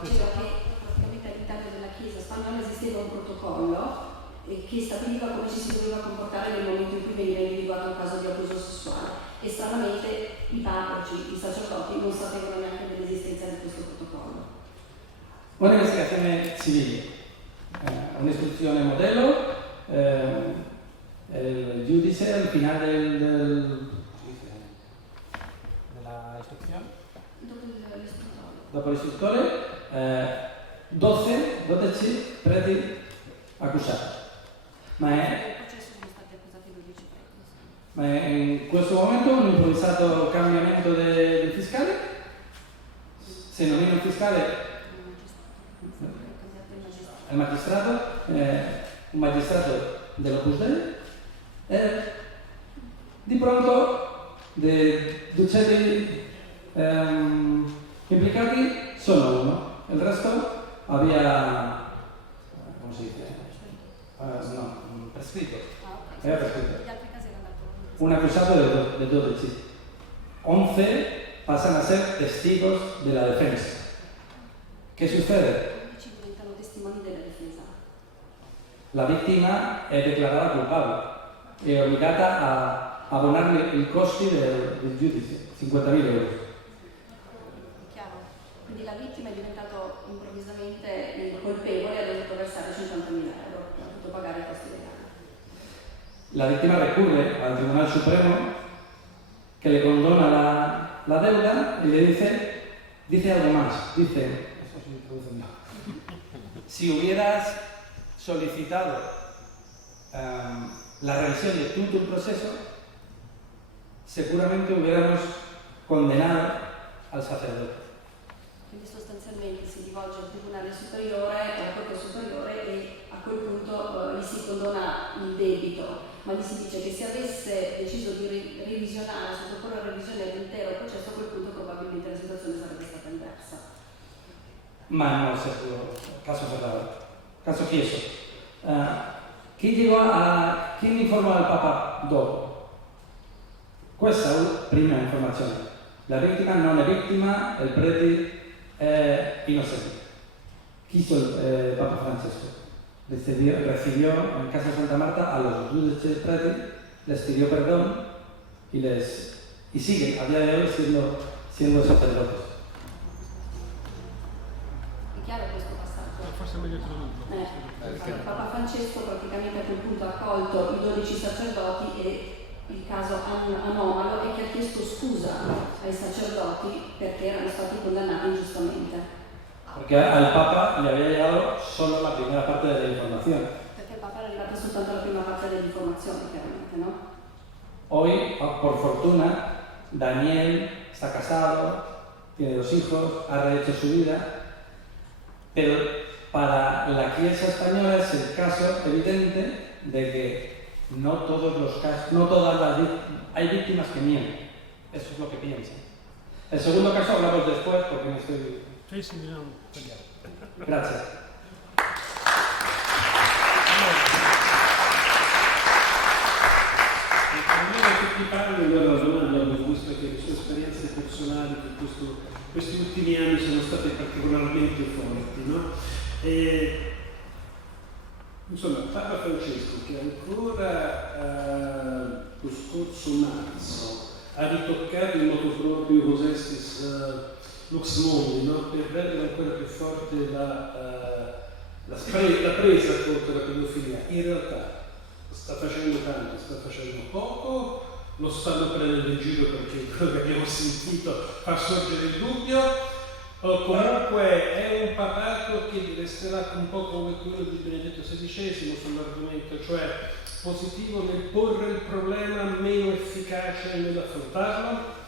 diceva che praticamente all'interno della Chiesa spagnola esisteva un protocollo che stabiliva come ci si doveva comportare nel momento in cui veniva individuato un caso di abuso sessuale. E stranamente i parroci, i sacerdoti non sapevano neanche dell'esistenza di questo protocollo. Una investigazione civile, un'istruzione modello, il giudice al finale della istruzione, dopo l'istruttore, 12 preti accusati. Nel processo sono stati accusati 12 preti. Ma in questo momento un improvvisato cambiamento del fiscale, se non viene il fiscale, il magistrato, un magistrato dell'Opus Dei, di pronto dei 12 implicati sono uno, il resto aveva, come si dice, prescritto. Era prescritto. Gli altri casi erano dato. Un acusado de 12. 11 pasan a ser testigos de la defensa. ¿Qué sucede? 12 diventano testimoni della difesa. La víctima è declarata culpabile e è obbligata a abonare i costi del giudice, 50.000 euro. Chiaro? Quindi la vittima è diventato improvvisamente il colpevole e ha dovuto versare 50.000 euro per dovuto pagare i costi legali. La víctima recurre al Tribunal Supremo que le condona la deuda y le dice algo más. Dice, si hubieras solicitado la revisión de todo el proceso, seguramente hubiéramos condenado al sacerdote. Quindi sostanzialmente si rivolge al Tribunale Superiore, alla Corte Superiore e a quel punto gli si condona il debito, ma gli si dice che se avesse deciso di revisionare, sottoporre a revisione l'intero processo, a quel punto probabilmente la situazione sarebbe stata inversa. Ma no es el caso cerrado, caso chieso. ¿Quién informó al Papa dopo? Questa è la prima informazione. La vittima non è vittima, il prete è innocente. Chi è il Papa Francesco? recibió en Casa Santa Marta a los 12 presos, les pidió perdón y siguen a día de hoy siendo sacerdotes. È chiaro questo passaggio? Forse è meglio tradurlo. Papa Francesco praticamente a quel punto ha accolto i 12 sacerdoti e il caso anomalo è che ha chiesto scusa ai sacerdoti perché erano stati condannati ingiustamente. Porque al Papa le había llegado solo la primera parte de la información. Perché il Papa era arrivato soltanto alla prima parte dell'informazione, chiaramente, no? Hoy, por fortuna, Daniel está casado, tiene 2 hijos, ha rehecho su vida, pero para la Chiesa española es el caso evidente de que no todos los casos, hay víctimas que mienten. Eso es lo que piensan. El segundo caso hablamos después porque me estoy... Sì, bisogna tagliare. Grazie. Almeno che ti parli della domanda, visto che le sue esperienze personali di questi ultimi anni sono state particolarmente forti, no? Insomma, Papa Francesco, che ancora lo scorso marzo ha ritoccato in modo proprio Cosestis Lux Mundi, no? Per rendere ancora più forte la presa contro la pedofilia, in realtà sta facendo tanto, sta facendo poco, lo stanno prendendo in giro perché quello che abbiamo sentito fa sorgere il dubbio, o comunque è un papato che resterà un po' come quello di Benedetto XVI sull'argomento, cioè positivo nel porre il problema, meno efficace nell'affrontarlo.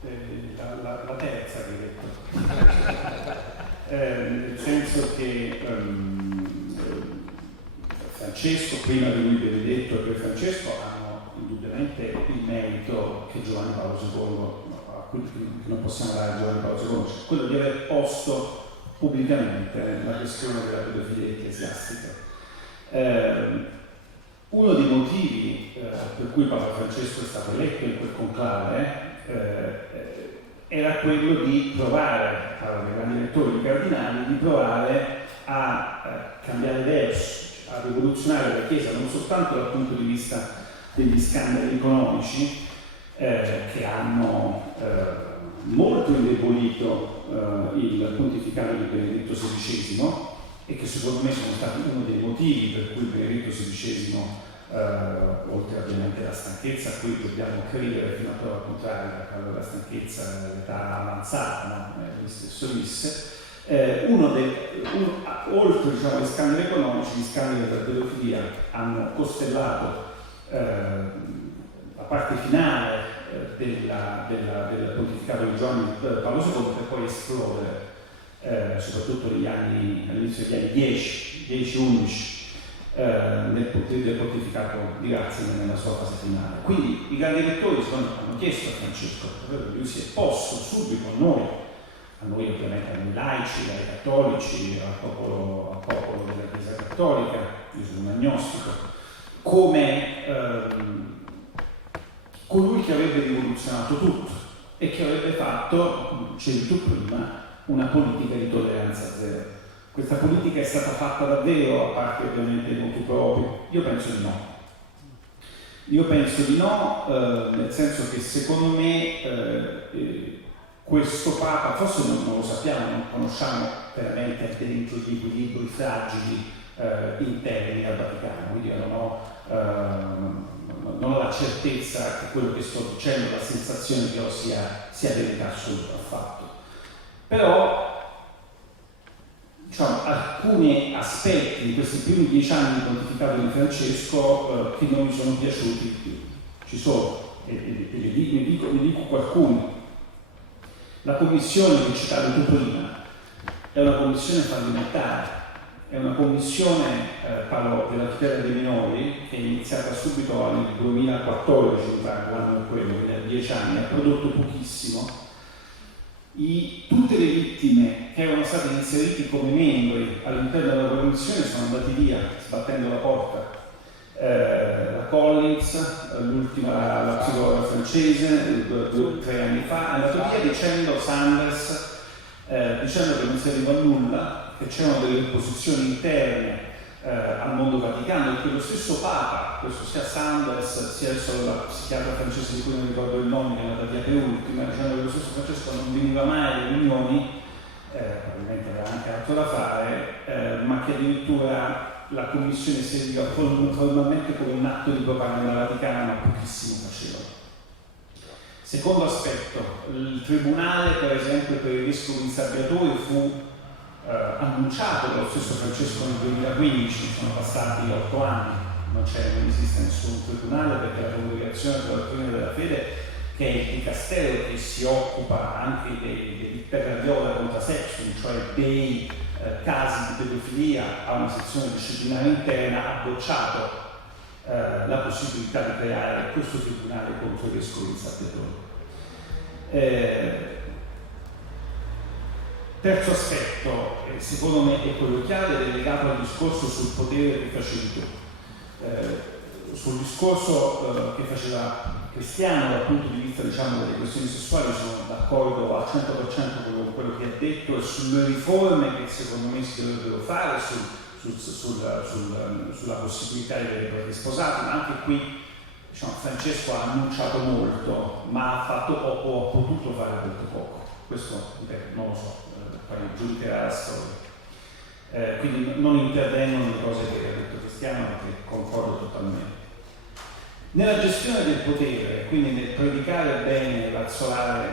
La terza che hai detto, nel senso che Francesco, prima di lui Benedetto e poi Francesco hanno indubbiamente il merito che Giovanni Paolo II, a cui non possiamo dare a Giovanni Paolo II, cioè quello di aver posto pubblicamente la questione della pedofilia ecclesiastica. Uno dei motivi per cui Papa Francesco è stato eletto in quel conclave era quello di provare, ai grandi elettori di cardinali, di provare a cambiare verso, a rivoluzionare la Chiesa non soltanto dal punto di vista degli scandali economici che hanno molto indebolito il pontificato di Benedetto XVI e che secondo me sono stati uno dei motivi per cui Benedetto XVI oltre ovviamente alla stanchezza, a cui dobbiamo credere fino a prova contraria, la stanchezza, l'età avanzata, no? Lui stesso disse, oltre diciamo, agli scandali economici, gli scandali della pedofilia hanno costellato la parte finale del pontificato di Giovanni Paolo II per poi esplodere soprattutto all'inizio degli anni 10-11 del pontificato di Ratzinger nella sua fase finale. Quindi i grandi elettori hanno chiesto a Francesco, lui si è posto subito a noi ovviamente, a noi laici, ai cattolici, al popolo della Chiesa cattolica, io sono un agnostico, come colui che avrebbe rivoluzionato tutto e che avrebbe fatto, c'eri tu prima, una politica di tolleranza zero. Questa politica è stata fatta davvero, a parte ovviamente il motu proprio? Io penso di no. Nel senso che secondo me questo Papa, forse non lo sappiamo, non conosciamo veramente anche dentro gli equilibri fragili interni al Vaticano, quindi non ho la certezza che quello che sto dicendo, la sensazione che ho sia verità assoluta affatto. Però diciamo, alcuni aspetti di questi primi 10 anni di pontificato di Francesco che non mi sono piaciuti ci sono, e ne dico qualcuno. La commissione che citavi tu prima è una commissione fallimentare, è una commissione, parlo della tutela dei minori, che è iniziata subito nel 2014, l'anno è quello, quindi a 10 anni, ha prodotto pochissimo. Tutte le vittime che erano state inserite come membri all'interno della commissione sono andati via sbattendo la porta. La Collins, l'ultima, la psicologa francese, 2 o 3 anni fa, è andata via dicendo Sanders dicendo che non serviva a nulla, che c'erano delle opposizioni interne al mondo vaticano, e che lo stesso Papa, questo sia Sanders sia adesso la psichiatra francese di cui non ricordo il nome, che è andata via per ultima, dicendo che lo stesso Francesco non veniva mai alle riunioni, probabilmente aveva anche altro da fare, ma che addirittura la commissione serviva formalmente come un atto di propaganda vaticana, ma pochissimo facevano. Secondo aspetto, il tribunale per esempio per i vescovi insabbiatori fu annunciato dallo stesso Francesco nel 2015, sono passati 8 anni, non esiste nessun tribunale, perché la Congregazione per la Dottrina della Fede, che è il dicastero che si occupa anche per la viola contra sexum, cioè dei casi di pedofilia, ha una sezione disciplinare interna, ha bocciato la possibilità di creare questo tribunale contro i vescovi insabbiatori. Terzo aspetto, secondo me è quello chiave, è legato al discorso sul potere che facevi tu. Sul discorso che faceva Cristiano dal punto di vista, diciamo, delle questioni sessuali, sono d'accordo al 100% con quello che ha detto, e sulle riforme che secondo me si dovrebbero fare sulla possibilità di avere propri sposati, ma anche qui, diciamo, Francesco ha annunciato molto, ma ha fatto poco, ha potuto fare molto poco. Questo non lo so, poi giudicherà la storia. Quindi non intervengo nelle cose che ha detto Cristiano, perché concordo totalmente. Nella gestione del potere, quindi nel predicare bene, razzolare,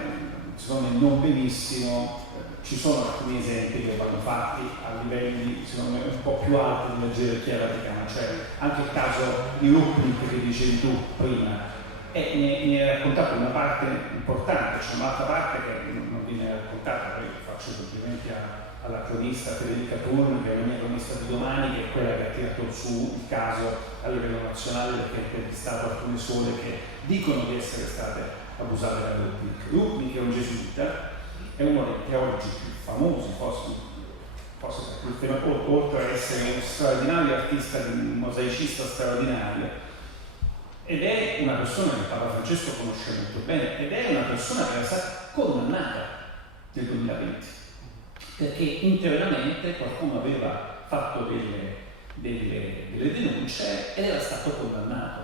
secondo me non benissimo, ci sono alcuni esempi che vanno fatti a livelli, secondo me, un po' più alti della gerarchia vaticana, cioè anche il caso di Rupnik che dicevi tu prima, e ne hai raccontato una parte importante, c'è un'altra parte che non viene raccontata, poi faccio complimenti alla cronista Federica Turni, che è la mia cronista di domani, che è quella che ha tirato su il caso a livello nazionale, perché ha intervistato alcune suore che dicono di essere state abusate da Rupnik. Rupnik è un gesuita, è uno dei teologi più famosi, forse oltre ad essere un straordinario artista, un mosaicista straordinario, ed è una persona che Papa Francesco conosce molto bene, ed è una persona che era stata condannata nel 2020, perché internamente qualcuno aveva fatto delle denunce ed era stato condannato.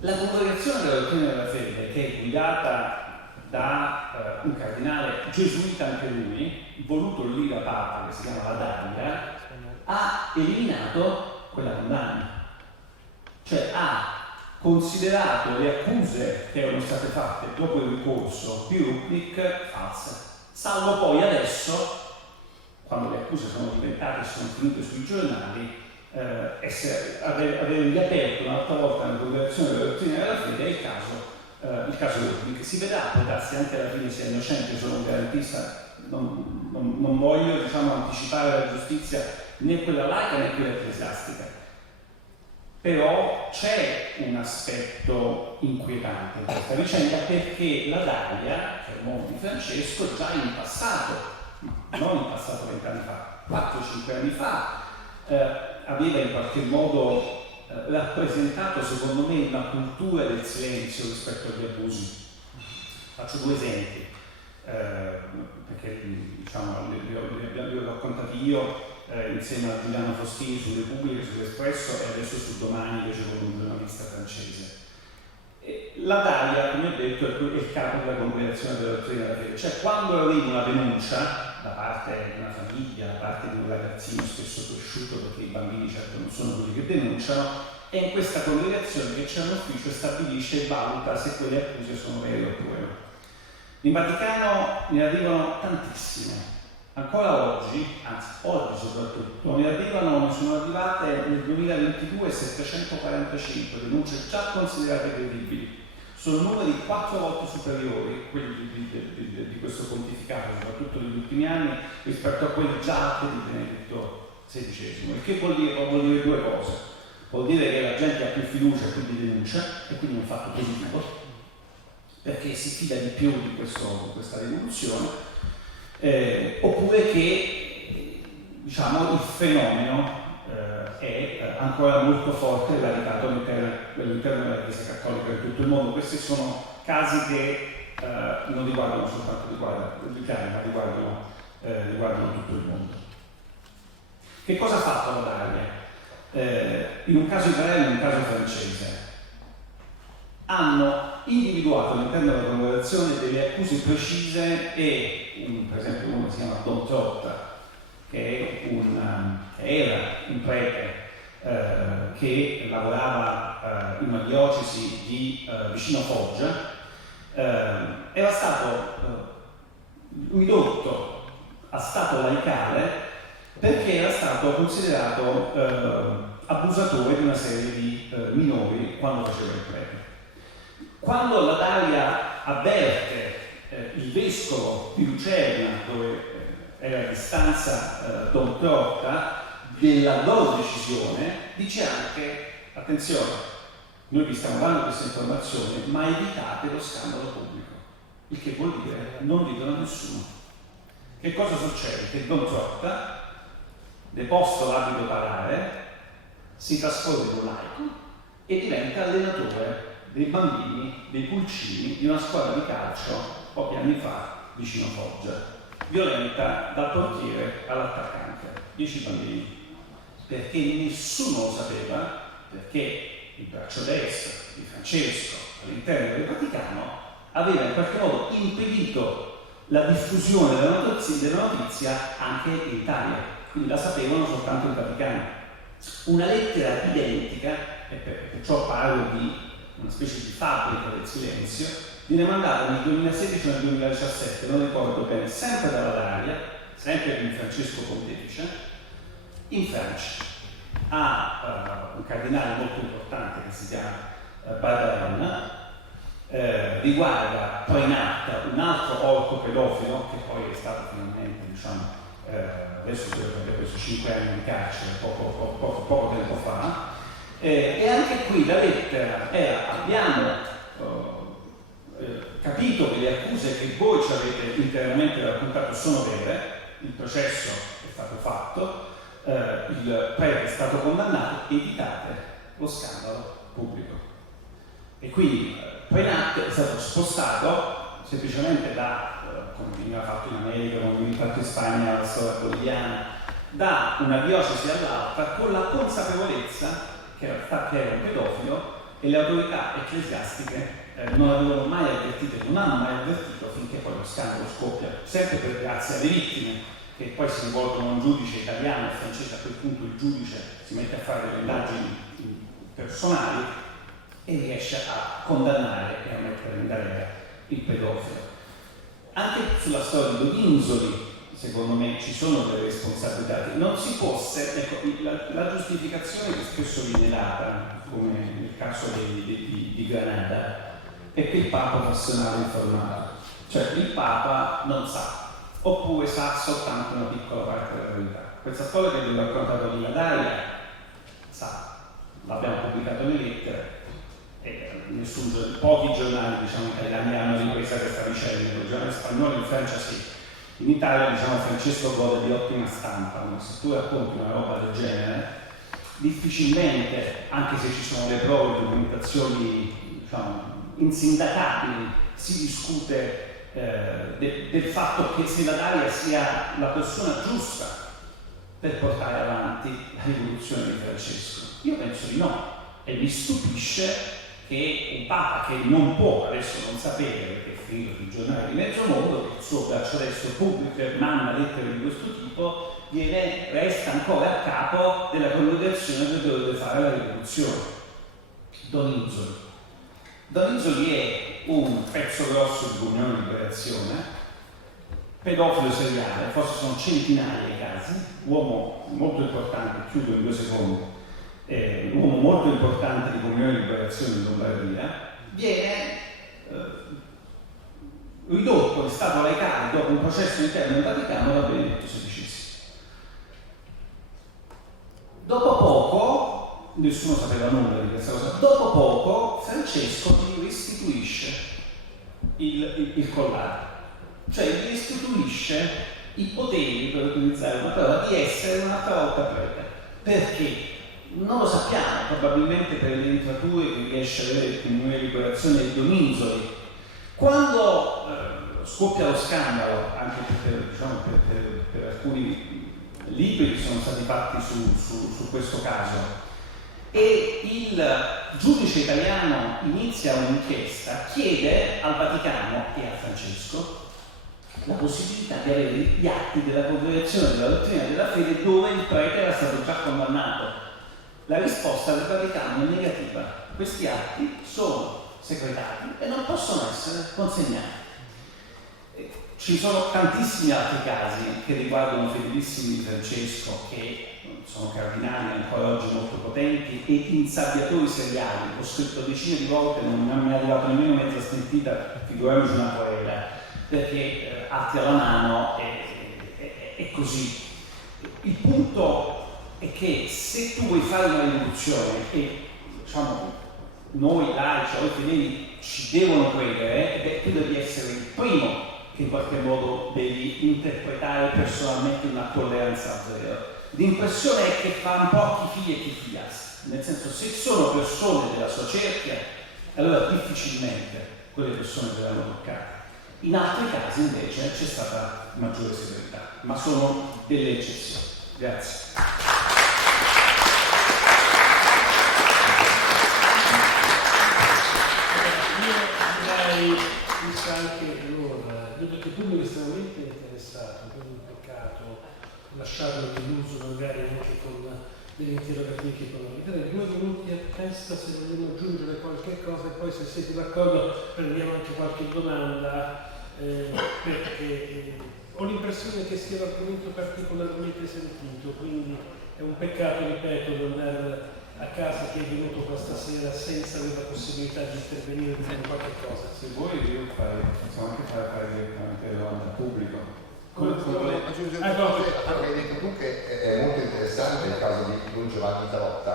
La Congregazione della Dottrina della Fede, che è guidata da un cardinale gesuita anche lui, voluto lì da Papa, che si chiama Ladaglia, ha eliminato quella condanna, cioè ha considerato le accuse che erano state fatte dopo il ricorso di Rupnik false, salvo poi adesso, quando le accuse sono diventate e sono finite sui giornali, aver riaperto un'altra volta nella Congregazione della Dottrina della Fede il caso Rupnik. Si vedrà, può darsi anche alla fine sia innocente, sono un garantista, non voglio, diciamo, anticipare la giustizia né quella laica né quella ecclesiastica. Però c'è un aspetto inquietante in questa vicenda, perché la Dalia, cioè il mondo di Francesco, già in passato, non in passato 20 anni fa, 4-5 anni fa, aveva in qualche modo rappresentato, secondo me, una cultura del silenzio rispetto agli abusi. Faccio 2 esempi, perché, diciamo, li ho raccontati io insieme a Giuliano Foschini su Repubblica, sull'Espresso, e adesso su Domani, invece, con un giornalista francese. La Dalia, come ho detto, è il capo della Congregazione della Dottrina della Fede, cioè quando arriva una denuncia da parte di una famiglia, da parte di un ragazzino spesso cresciuto, perché i bambini certo non sono quelli che denunciano, è in questa congregazione che c'è un ufficio e stabilisce e valuta se quelle accuse sono vere oppure no. In Vaticano ne arrivano tantissime. Ancora oggi, anzi oggi soprattutto, ne sono arrivate nel 2022 745 denunce già considerate credibili. Sono numeri 4 volte superiori, quelli di questo pontificato, soprattutto negli ultimi anni, rispetto a quelli già alti di Benedetto XVI. Il che vuol dire 2 cose. Vuol dire che la gente ha più fiducia e quindi denuncia, e quindi è un fatto positivo, perché si fida di più di questa rivoluzione. Oppure che, diciamo, il fenomeno è ancora molto forte e radicato all'interno della Chiesa Cattolica in tutto il mondo. Questi sono casi che non riguardano soltanto l'Italia, ma riguardano riguardano tutto il mondo. Che cosa ha fatto la Dalia? In un caso israeliano e in un caso francese hanno individuato all'interno della conversazione delle accuse precise e per esempio uno si chiama Don Trotta, che era un prete che lavorava in una diocesi di vicino Foggia, era stato ridotto a stato laicale perché era stato considerato abusatore di una serie di minori quando faceva il prete. Quando la Dalia avverte il vescovo di Lucerna, dove era a distanza Don Trotta, della loro decisione, dice anche: attenzione, noi vi stiamo dando questa informazione, ma evitate lo scandalo pubblico, il che vuol dire non ditelo a nessuno. Che cosa succede? Che Don Trotta, deposto l'abito palare, si trasforma in un laico e diventa allenatore dei bambini, dei pulcini di una squadra di calcio pochi anni fa vicino Foggia, violenta dal portiere all'attaccante, 10 bambini, perché nessuno lo sapeva, perché il braccio destro di Francesco all'interno del Vaticano aveva in qualche modo impedito la diffusione della notizia anche in Italia, quindi la sapevano soltanto il Vaticano. Una lettera identica, e perciò parlo di una specie di fabbrica del silenzio, viene mandata nel 2016 o nel 2017, non ricordo bene, sempre dalla Dalia, sempre di Francesco Pontefice, in Francia, a un cardinale molto importante che si chiama Barbarin, riguarda Prenat, un altro orco pedofilo che poi è stato finalmente, adesso credo che abbia preso 5 anni di carcere poco tempo fa. E anche qui la lettera era: abbiamo capito che le accuse che voi ci avete internamente raccontato sono vere, il processo è stato fatto, il prete è stato condannato, evitate lo scandalo pubblico. E quindi Prenat è stato spostato semplicemente come veniva fatto in America, come veniva fatto in Spagna, la storia quotidiana, da una diocesi all'altra con la consapevolezza che era un pedofilo, e le autorità ecclesiastiche non avevano mai avvertito, non hanno mai avvertito finché poi lo scandalo scoppia, sempre per grazia alle vittime, che poi si rivolgono a un giudice italiano e francese. A quel punto il giudice si mette a fare delle indagini personali e riesce a condannare e a mettere in galera il pedofilo. Anche sulla storia di Doninsoli, secondo me, ci sono delle responsabilità. Non si può, la giustificazione che spesso viene data, come nel caso di Granada, è che il Papa fosse mal informato, cioè il Papa non sa, oppure sa soltanto una piccola parte della verità. Questa storia che vi ho raccontato di Dalia sa, l'abbiamo pubblicato nelle lettere, e pochi giornali italiani hanno ripresa questa vicenda, i giornali spagnoli in Francia sì. In Italia Francesco gode di ottima stampa, ma se tu racconti una roba del genere, difficilmente, anche se ci sono le prove, le documentazioni insindacabili, si discute del fatto che se la Dalia sia la persona giusta per portare avanti la rivoluzione di Francesco. Io penso di no, e mi stupisce che un Papa che non può adesso non sapere, perché è finito sui giornali di mezzo mondo, che il suo braccio destro pubblica manda lettere di questo tipo, resta ancora a capo della congregazione che dovrebbe fare la rivoluzione. Doninsoli è un pezzo grosso di Unione di Liberazione, pedofilo seriale, forse sono centinaia di casi, uomo molto importante, chiudo in 2 secondi, un uomo molto importante di Comunione di Liberazione in Lombardia, viene ridotto in stato laicale dopo un processo interno in Vaticano da Benedetto XVI. Dopo poco, nessuno sapeva nulla di questa cosa, dopo poco Francesco gli restituisce il collare, cioè gli restituisce i poteri, per utilizzare una parola, di essere un'altra volta prete. Perché? Non lo sappiamo, probabilmente per le entrature che riesce a avere il Comunione di Liberazione di Doninsoli. Quando scoppia lo scandalo anche per alcuni libri che sono stati fatti su questo caso, e il giudice italiano inizia un'inchiesta, chiede al Vaticano e a Francesco la possibilità di avere gli atti della Congregazione della Dottrina della Fede dove il prete era stato già condannato. La risposta del Vaticano è negativa: questi atti sono segretati e non possono essere consegnati. Ci sono tantissimi altri casi che riguardano fedelissimi di Francesco, che sono cardinali ancora oggi molto potenti e insabbiatori seriali. Ho scritto decine di volte, non mi è arrivato nemmeno mezza smentita, figuriamoci una querela, perché atti alla mano è così. Il punto è che se tu vuoi fare una rivoluzione, e diciamo noi laici o i fedeli ci devono credere, tu devi essere il primo che in qualche modo devi interpretare personalmente una tolleranza zero. L'impressione è che fa un po' chi figlia e chi figliassi, nel senso, se sono persone della sua cerchia, allora difficilmente quelle persone verranno toccate. In altri casi invece c'è stata maggiore severità, ma sono delle eccezioni. Grazie. Vista anche allora, vedo che il pubblico è estremamente interessato, quindi un peccato lasciarlo deluso magari anche con degli interrogativi che economici. Darei 2 minuti a testa se vogliamo aggiungere qualche cosa e poi se siete d'accordo prendiamo anche qualche domanda, perché ho l'impressione che sia l'argomento particolarmente sentito, quindi è un peccato, ripeto, di andare a casa chi è venuto qua stasera senza avere la possibilità di intervenire e dire qualche cosa. Se vuoi possiamo anche fare direttamente le domande al pubblico. Aggiungere quello che hai detto tu, che è molto interessante il caso di Don Giovanni Tarotta,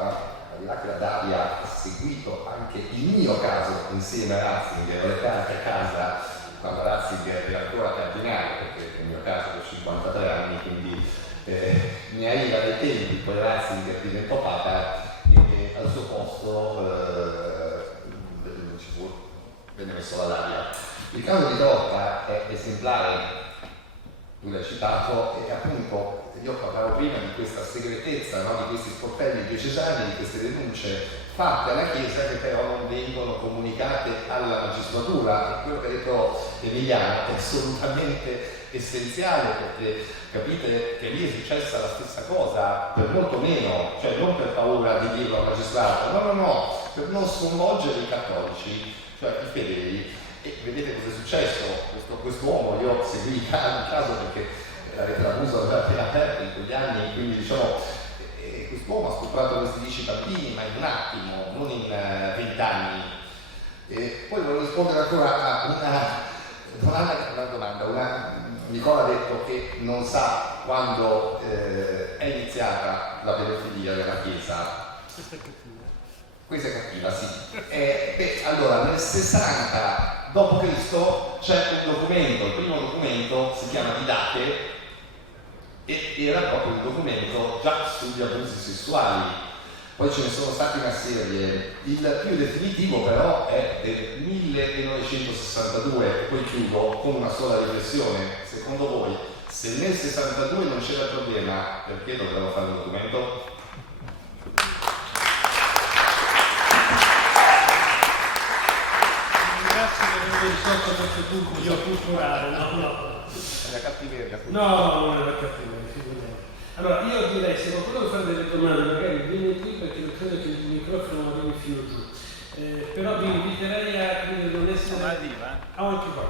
al di là che la Dalia ha seguito anche il mio caso insieme a Ratzinger, ho recato a casa quando Ratzinger era ancora cardinale, perché nel mio caso ho 53 anni, quindi mi arriva dai tempi, poi Ratzinger diventò Papa e al suo posto venne messo la Dalia. Il caso di Tarotta è esemplare. Tu l'hai citato, e appunto io parlavo prima di questa segretezza, no? Di questi sportelli diocesani, di queste denunce fatte alla Chiesa che però non vengono comunicate alla magistratura, e quello che ha detto Emiliano è assolutamente essenziale, perché capite che lì è successa la stessa cosa, per molto meno, cioè non per paura di dirlo al magistrato, no, per non sconvolgere i cattolici, cioè i fedeli. E vedete cosa è successo? Quest'uomo, io seguì il caso perché la rete d'abuso aveva appena aperto in quegli anni, quindi diciamo quest'uomo ha stuprato questi 10 bambini, ma in un attimo, non in 20 anni. E poi volevo rispondere ancora a una domanda. Nicola ha detto che non sa quando è iniziata la pedofilia nella Chiesa. Questa è cattiva, sì. Allora, nel 60 d.C. c'è un documento, il primo documento si chiama Didache, e era proprio un documento già sugli abusi sessuali. Poi ce ne sono stati una serie, il più definitivo però è del 1962, poi chiudo con una sola riflessione. Secondo voi, se nel 62 non c'era il problema, perché dovevano fare un documento? Risolto questo punto culturale, no. È la cattiveria. No, non è la cattiveria, sicuramente. Allora, io direi, se qualcuno vuole fare delle domande, magari vieni qui perché non credo che il microfono arrivi fino giù. Però vi inviterei a non essere... anche qua.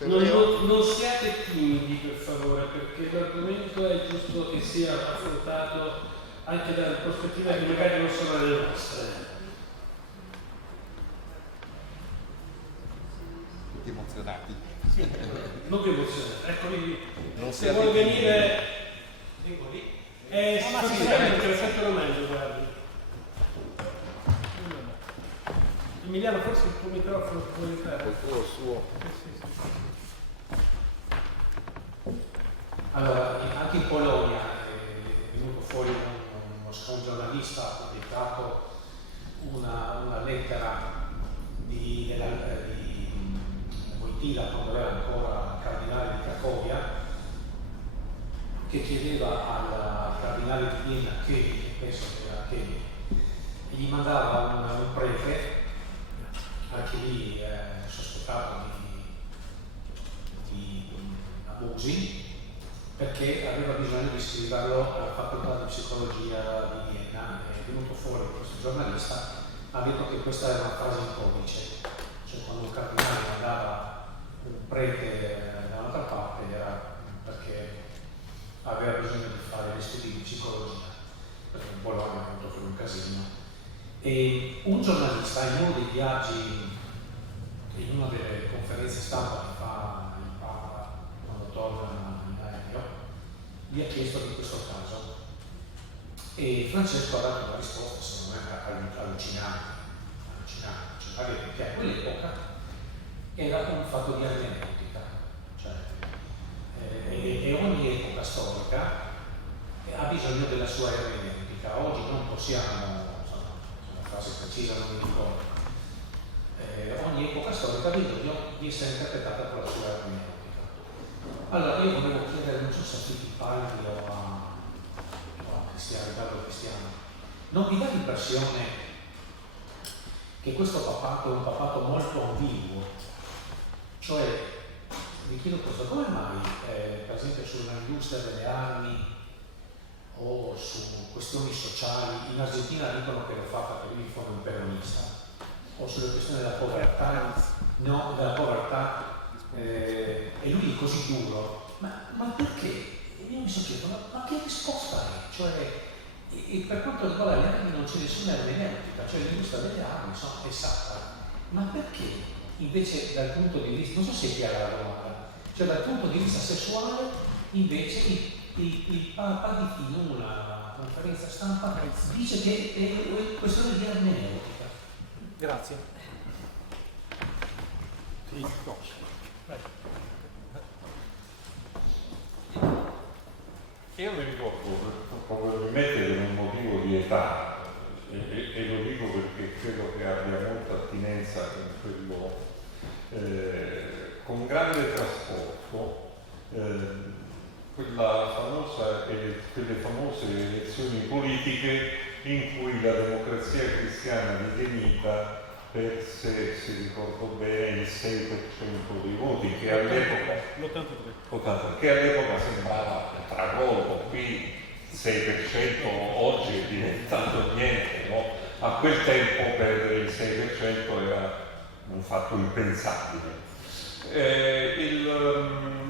Non siate timidi, per favore, perché l'argomento è giusto che sia affrontato anche da prospettive che magari non sono le nostre. Emozionati. Sì, non più emozionati. Eccoli lì. Se vuoi timidi. venire, vengo lì. Perché sempre meglio, guardi. Emiliano, forse il tuo microfono puoi fare. Il tuo suo. Allora, anche in Polonia è venuto fuori uno giornalista ha pubblicato una lettera di Wojtyla quando era ancora Cracovia, che chiedeva al cardinale di Vienna, che penso che era Kelly, e gli mandava un prete, anche lì sospettato di abusi, perché aveva bisogno di iscriverlo alla facoltà di psicologia di Vienna. È venuto fuori questo giornalista, ha detto che questa era una frase in codice, cioè quando un cardinale mandava un prete da un'altra parte era perché aveva bisogno di fare gli studi di psicologia, perché in Bologna ha avuto un casino. E un giornalista in uno dei viaggi, in una delle conferenze stampa che fa il Papa quando torna in aereo, gli ha chiesto di questo caso e Francesco ha dato una risposta secondo me allucinante, cioè che a quell'epoca era un fatto di ermeneutica, cioè, e ogni epoca storica ha bisogno della sua ermeneutica. Oggi non possiamo, una frase precisa non mi ricordo, ogni epoca storica ha bisogno di essere interpretata con la sua ermeneutica. Allora io volevo chiedere, non so se a Fittipaldi o a Riccardo Cristiano, non vi dà l'impressione che questo papato è un papato molto ambiguo? Cioè, vi chiedo questo, come mai per esempio sull'industria delle armi o su questioni sociali, in Argentina dicono che lo fa perché lui in fondo è un peronista, o sulle questioni della povertà, no, della povertà, e lui è così duro, ma perché? Io mi sono chiesto, ma che risposta è? Cioè, e per quanto riguarda le armi non c'è nessuna ermeneutica, cioè l'industria delle armi è sacra, ma perché invece dal punto di vista, non so se è chiara la domanda, cioè dal punto di vista sessuale invece il Papa di Fino in una conferenza stampa dice che è questione di ermeneutica. Grazie. Io mi ricordo probabilmente per un motivo di età, e lo dico perché credo che abbia molta attinenza con quello, con grande trasporto, quelle famose elezioni politiche in cui la Democrazia Cristiana di De Mita perse, se ricordo bene, il 6% dei voti, che all'epoca sembrava un tracollo. Qui 6% oggi è diventato niente, no? A quel tempo perdere il 6% era un fatto impensabile. Il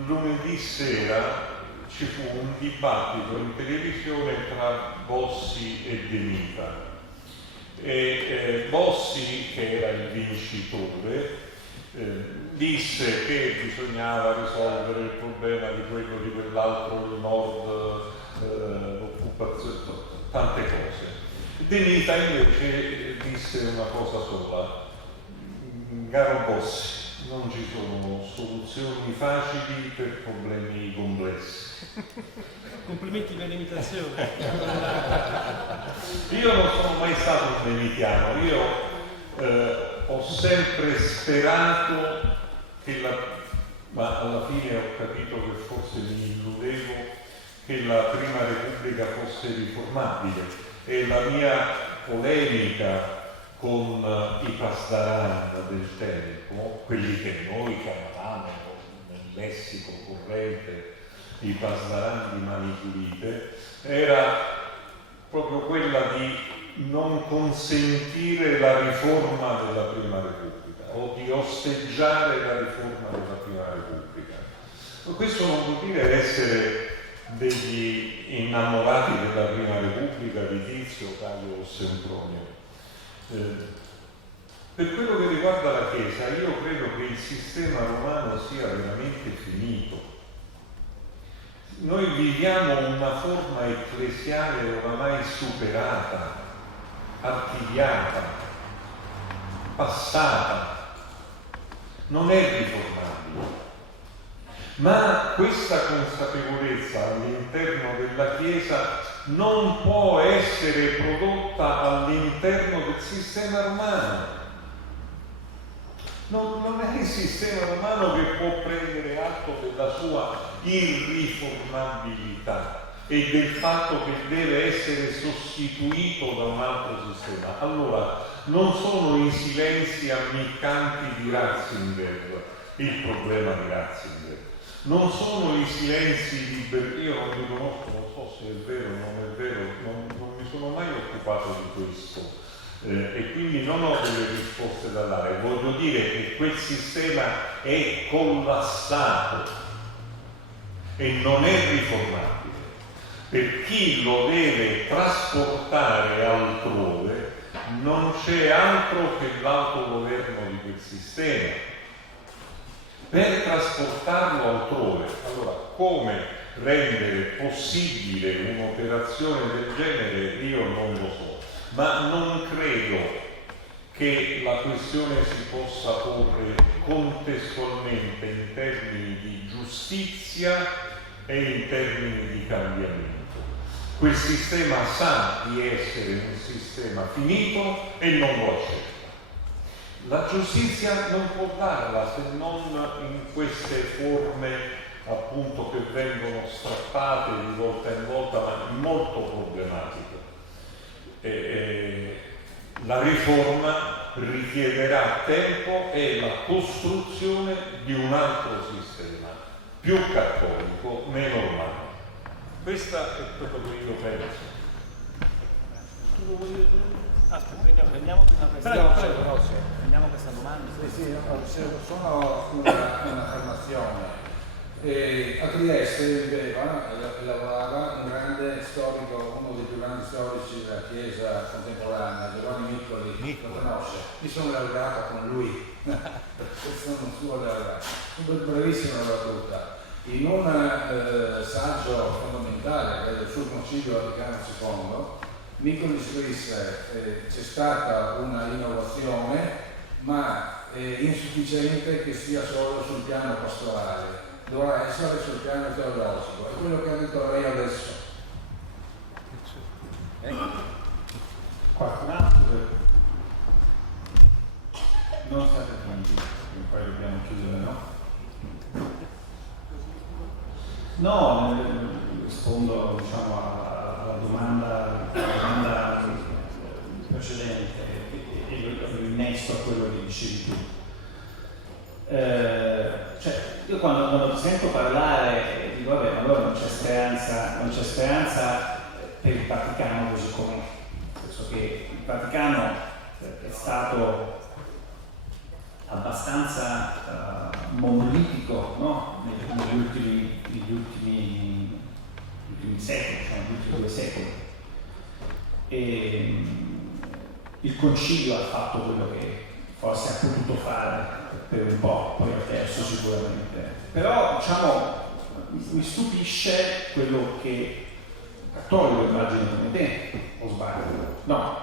lunedì sera ci fu un dibattito in televisione tra Bossi e De Mita. Bossi, che era il vincitore, disse che bisognava risolvere il problema di quello, di quell'altro, il nord, l'occupazione, tante cose. De Mita invece disse una cosa sola: caro Bossi, non ci sono soluzioni facili per problemi complessi. Complimenti per l'imitazione. Io non sono mai stato un demitiano, io ho sempre sperato che ma alla fine ho capito che forse mi illudevo, che la Prima Repubblica fosse riformabile, e la mia polemica con i pasdaran del tempo, quelli che noi chiamavamo nel lessico corrente i pasdaran di Mani Pulite, era proprio quella di non consentire la riforma della Prima Repubblica o di osteggiare la riforma della Prima Repubblica. Questo non vuol dire essere degli innamorati della Prima Repubblica di Tizio, Caio o Sempronio. Per quello che riguarda la Chiesa, io credo che il sistema romano sia veramente finito. Noi viviamo una forma ecclesiale oramai superata, archiviata, passata, non è riformabile. Ma questa consapevolezza all'interno della Chiesa non può essere prodotta all'interno del sistema romano. non è il sistema romano che può prendere atto della sua irriformabilità e del fatto che deve essere sostituito da un altro sistema. Allora, non sono i silenzi ammiccanti di Ratzinger il problema di Ratzinger, non sono i silenzi di io non li conosco, non so se è vero o non è vero, non mi sono mai occupato di questo e quindi non ho delle risposte da dare. Voglio dire che quel sistema è collassato e non è riformabile. Per chi lo deve trasportare altrove non c'è altro che l'autogoverno di quel sistema. Per trasportarlo altrove, allora come rendere possibile un'operazione del genere io non lo so, ma non credo che la questione si possa porre contestualmente in termini di giustizia e in termini di cambiamento. Quel sistema sa di essere un sistema finito e non lo accetta. La giustizia non può darla se non in queste forme appunto che vengono strappate di volta in volta, ma molto problematiche. La riforma richiederà tempo e la costruzione di un altro sistema, più cattolico, meno romano. Questo è quello che io penso. Aspetta, prendiamo questa prendiamo questa domanda. Sì, sono un'affermazione. A Trieste viveva e lavorava un grande storico, uno dei più grandi storici della Chiesa contemporanea, Giovanni Miccoli, lo conosce. Mi sono laureato con lui, sono un suo laureato, un brevissimo battuta. In un saggio fondamentale sul Concilio Vaticano II, Miccoli scrisse c'è stata una innovazione, ma è insufficiente che sia solo sul piano pastorale, dovrà essere sul piano teologico. È quello che ha detto lei adesso. Qualcun altro? Non state tranquilli, poi dobbiamo chiudere, no? No, rispondo diciamo, alla domanda precedente e lo innesto a quello che dicevi tu. Cioè, io quando ti sento parlare dico vabbè, ma allora non c'è speranza per il Vaticano così com'è, nel senso che il Vaticano è stato abbastanza monolitico, no? negli ultimi secoli, diciamo, negli ultimi 2 secoli. E il Concilio ha fatto quello che forse ha potuto fare per un po', poi ha perso sicuramente. Però diciamo mi stupisce quello che cattolico immagino come te, o sbaglio? No,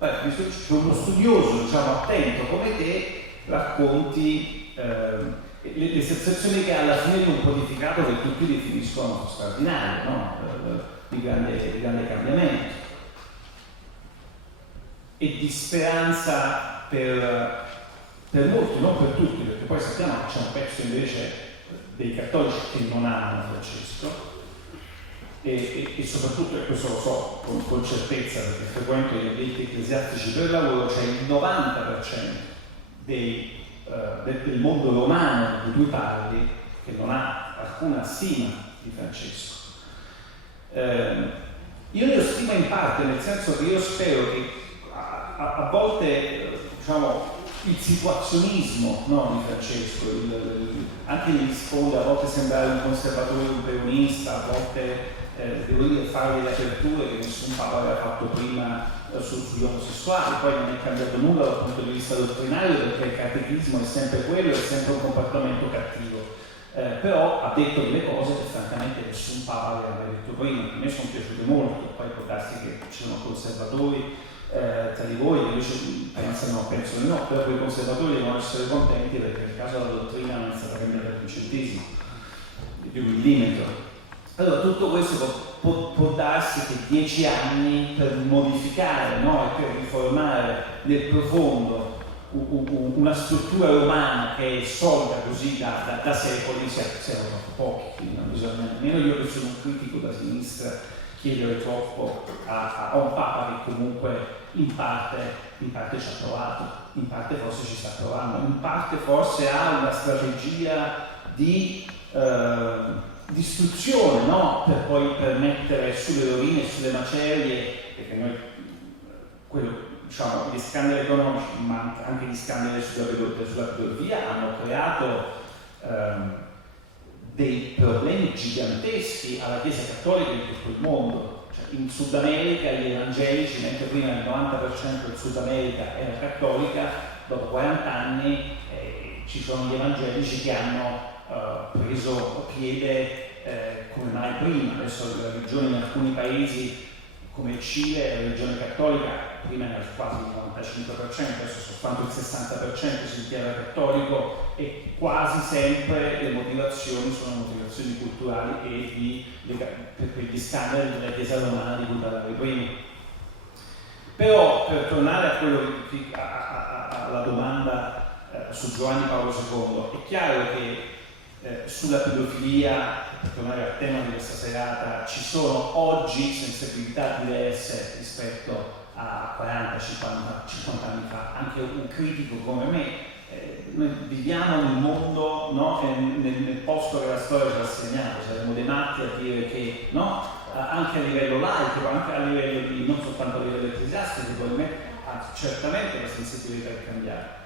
mi stupisce che uno studioso, diciamo, attento come te racconti le sensazioni che alla fine di un codificato che tutti definiscono straordinario, no? di grande cambiamento e di speranza per molti, non per tutti, perché poi sappiamo che c'è un pezzo invece dei cattolici che non amano Francesco e soprattutto, e questo lo so con certezza perché frequento gli ambienti ecclesiastici per lavoro, c'è il 90% del mondo romano di cui tu parli che non ha alcuna stima di Francesco. Io ne ho stima in parte, nel senso che io spero che a volte diciamo il situazionismo, no, di Francesco, anche mi risponde, a volte sembrare un conservatore, un peronista, a volte devo dire fare le aperture che nessun papa aveva fatto prima sugli omosessuali, poi non è cambiato nulla dal punto di vista dottrinario perché il catechismo è sempre quello, è sempre un comportamento cattivo, però ha detto delle cose che francamente nessun papa aveva detto prima, a me sono piaciute molto, poi può darsi che ci sono conservatori tra di voi che invece pensano di no, però quei conservatori devono essere contenti perché nel caso della dottrina non è stata cambiata per un centesimo, di un millimetro. Allora tutto questo può darsi che 10 anni per modificare, no, e per riformare nel profondo una struttura romana che è solida così da secoli, siamo troppo pochi, quindi non bisogna nemmeno, io che sono un critico da sinistra, chiedere troppo a un Papa che comunque in parte ci ha provato, in parte forse ci sta provando, in parte forse ha una strategia di istruzione, no? Per poi permettere sulle rovine, sulle macerie, perché noi diciamo, gli scandali economici, ma anche gli scandali sulla pedofia hanno creato dei problemi giganteschi alla Chiesa Cattolica in tutto il mondo. Cioè, in Sud America gli evangelici, mentre prima il 90% del Sud America era cattolica, dopo 40 anni ci sono gli evangelici che hanno preso piede come mai prima. Adesso la religione in alcuni paesi come il Cile, la religione cattolica, prima era quasi il 95%, adesso soltanto il 60% si dichiara cattolico, e quasi sempre le motivazioni sono motivazioni culturali e per gli scandali della Chiesa romana di cui parlavo prima. Però per tornare a alla domanda su Giovanni Paolo II, è chiaro che sulla pedofilia, per tornare al tema di questa serata, ci sono oggi sensibilità diverse rispetto a 40, 50 anni fa. Anche un critico come me, noi viviamo nel mondo, no? nel posto che la storia ci ha segnato, saremo dei matti a dire che, no? Anche a livello laico, anche a livello di, non soltanto a livello ecclesiastico, certamente la sensibilità è cambiata.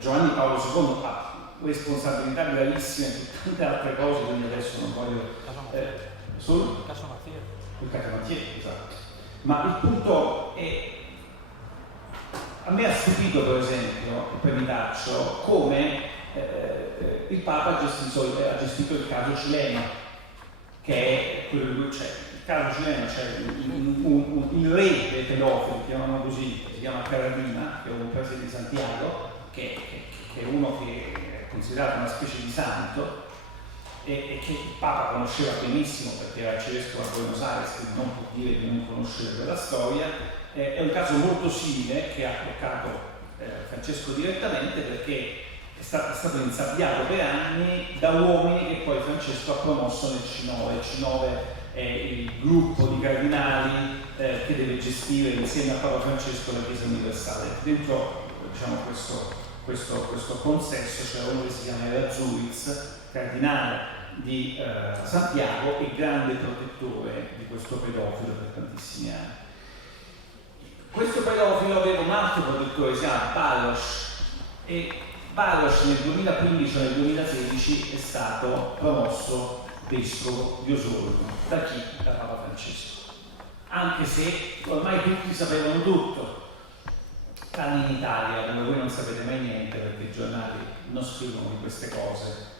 Giovanni Paolo II ha responsabilità gravissime su tante altre cose, quindi adesso non voglio sul caso Mattieri, esatto. Ma il punto è, a me ha stupito per esempio, e poi mi taccio, come il Papa ha gestito il caso cileno, che è quello di cui c'è. Il caso cileno c'è il re dei pedofili, chiamano così, che si chiama Carabina, che è un prete di Santiago, che è uno che è considerato una specie di santo e che il Papa conosceva benissimo perché era arcivescovo a Buenos Aires, quindi non può dire di non conoscere quella storia. È un caso molto simile che ha toccato Francesco direttamente, perché è stato insabbiato per anni da uomini che poi Francesco ha promosso nel C9. Il C9 è il gruppo di cardinali che deve gestire insieme a Papa Francesco la Chiesa universale. Dentro, diciamo, questo consesso c'era uno che si chiama Errázuriz, cardinale di Santiago e grande protettore di questo pedofilo per tantissimi anni. Questo pedofilo aveva un altro protettore, si chiama Balos, e Balos nel 2015 o nel 2016 è stato promosso vescovo di Osorno. Da chi? Da Papa Francesco. Anche se ormai tutti sapevano tutto, tranne in Italia, dove voi non sapete mai niente perché i giornali non scrivono di queste cose,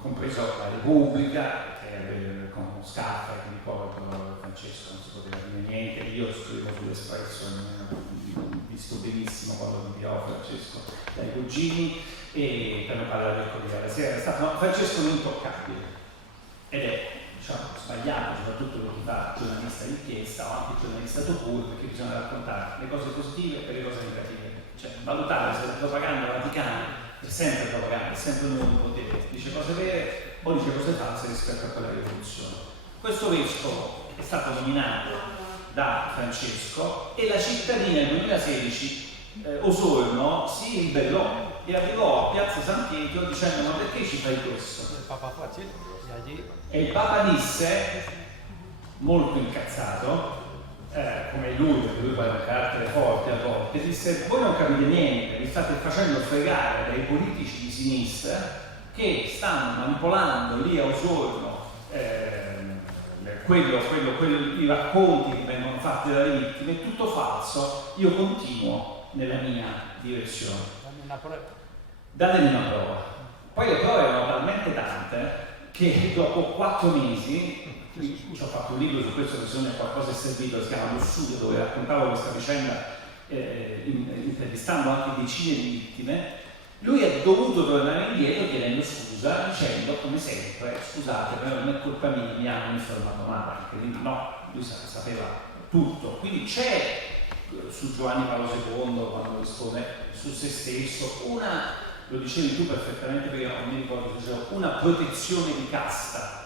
compreso la Repubblica, che con Scaffa, che mi ricordo Francesco non si poteva dire niente, io scrivo sull'Espresso, ho visto benissimo quando mi dirò Francesco dai cugini, e per non parlare del Corriere della Sera, è stato Francesco un intoccabile, ed è, diciamo, sbagliato, soprattutto per chi fa giornalista d'inchiesta o anche giornalista tout court, perché bisogna raccontare le cose positive e le cose negative, cioè valutare se la propaganda vaticana è sempre propaganda, è sempre un nuovo potere, dice cose vere o dice cose false rispetto a quella rivoluzione. Questo vescovo è stato nominato da Francesco e la cittadina nel 2016, Osorno, si ribellò e arrivò a Piazza San Pietro dicendo: ma perché ci fai questo? E il Papa disse, molto incazzato, come lui, perché lui poi ha un carattere forte a volte, disse: voi non capite niente, vi state facendo fregare dai politici di sinistra che stanno manipolando lì a Osorno i racconti che vengono fatti dalle vittime, è tutto falso, io continuo nella mia direzione. Datemi una prova. Poi le prove erano talmente tante che dopo 4 mesi, ho fatto un libro su questo, che secondo me qualcosa è servito, si chiama Lussuria, dove raccontavo questa vicenda intervistando anche decine di vittime. Lui è dovuto tornare indietro chiedendo scusa, dicendo come sempre: scusate, però non è colpa mia, mi hanno informato male, quindi no, lui sapeva tutto. Quindi c'è su Giovanni Paolo II quando espone su se stesso, una, lo dicevi tu perfettamente perché non mi ricordo, una protezione di casta,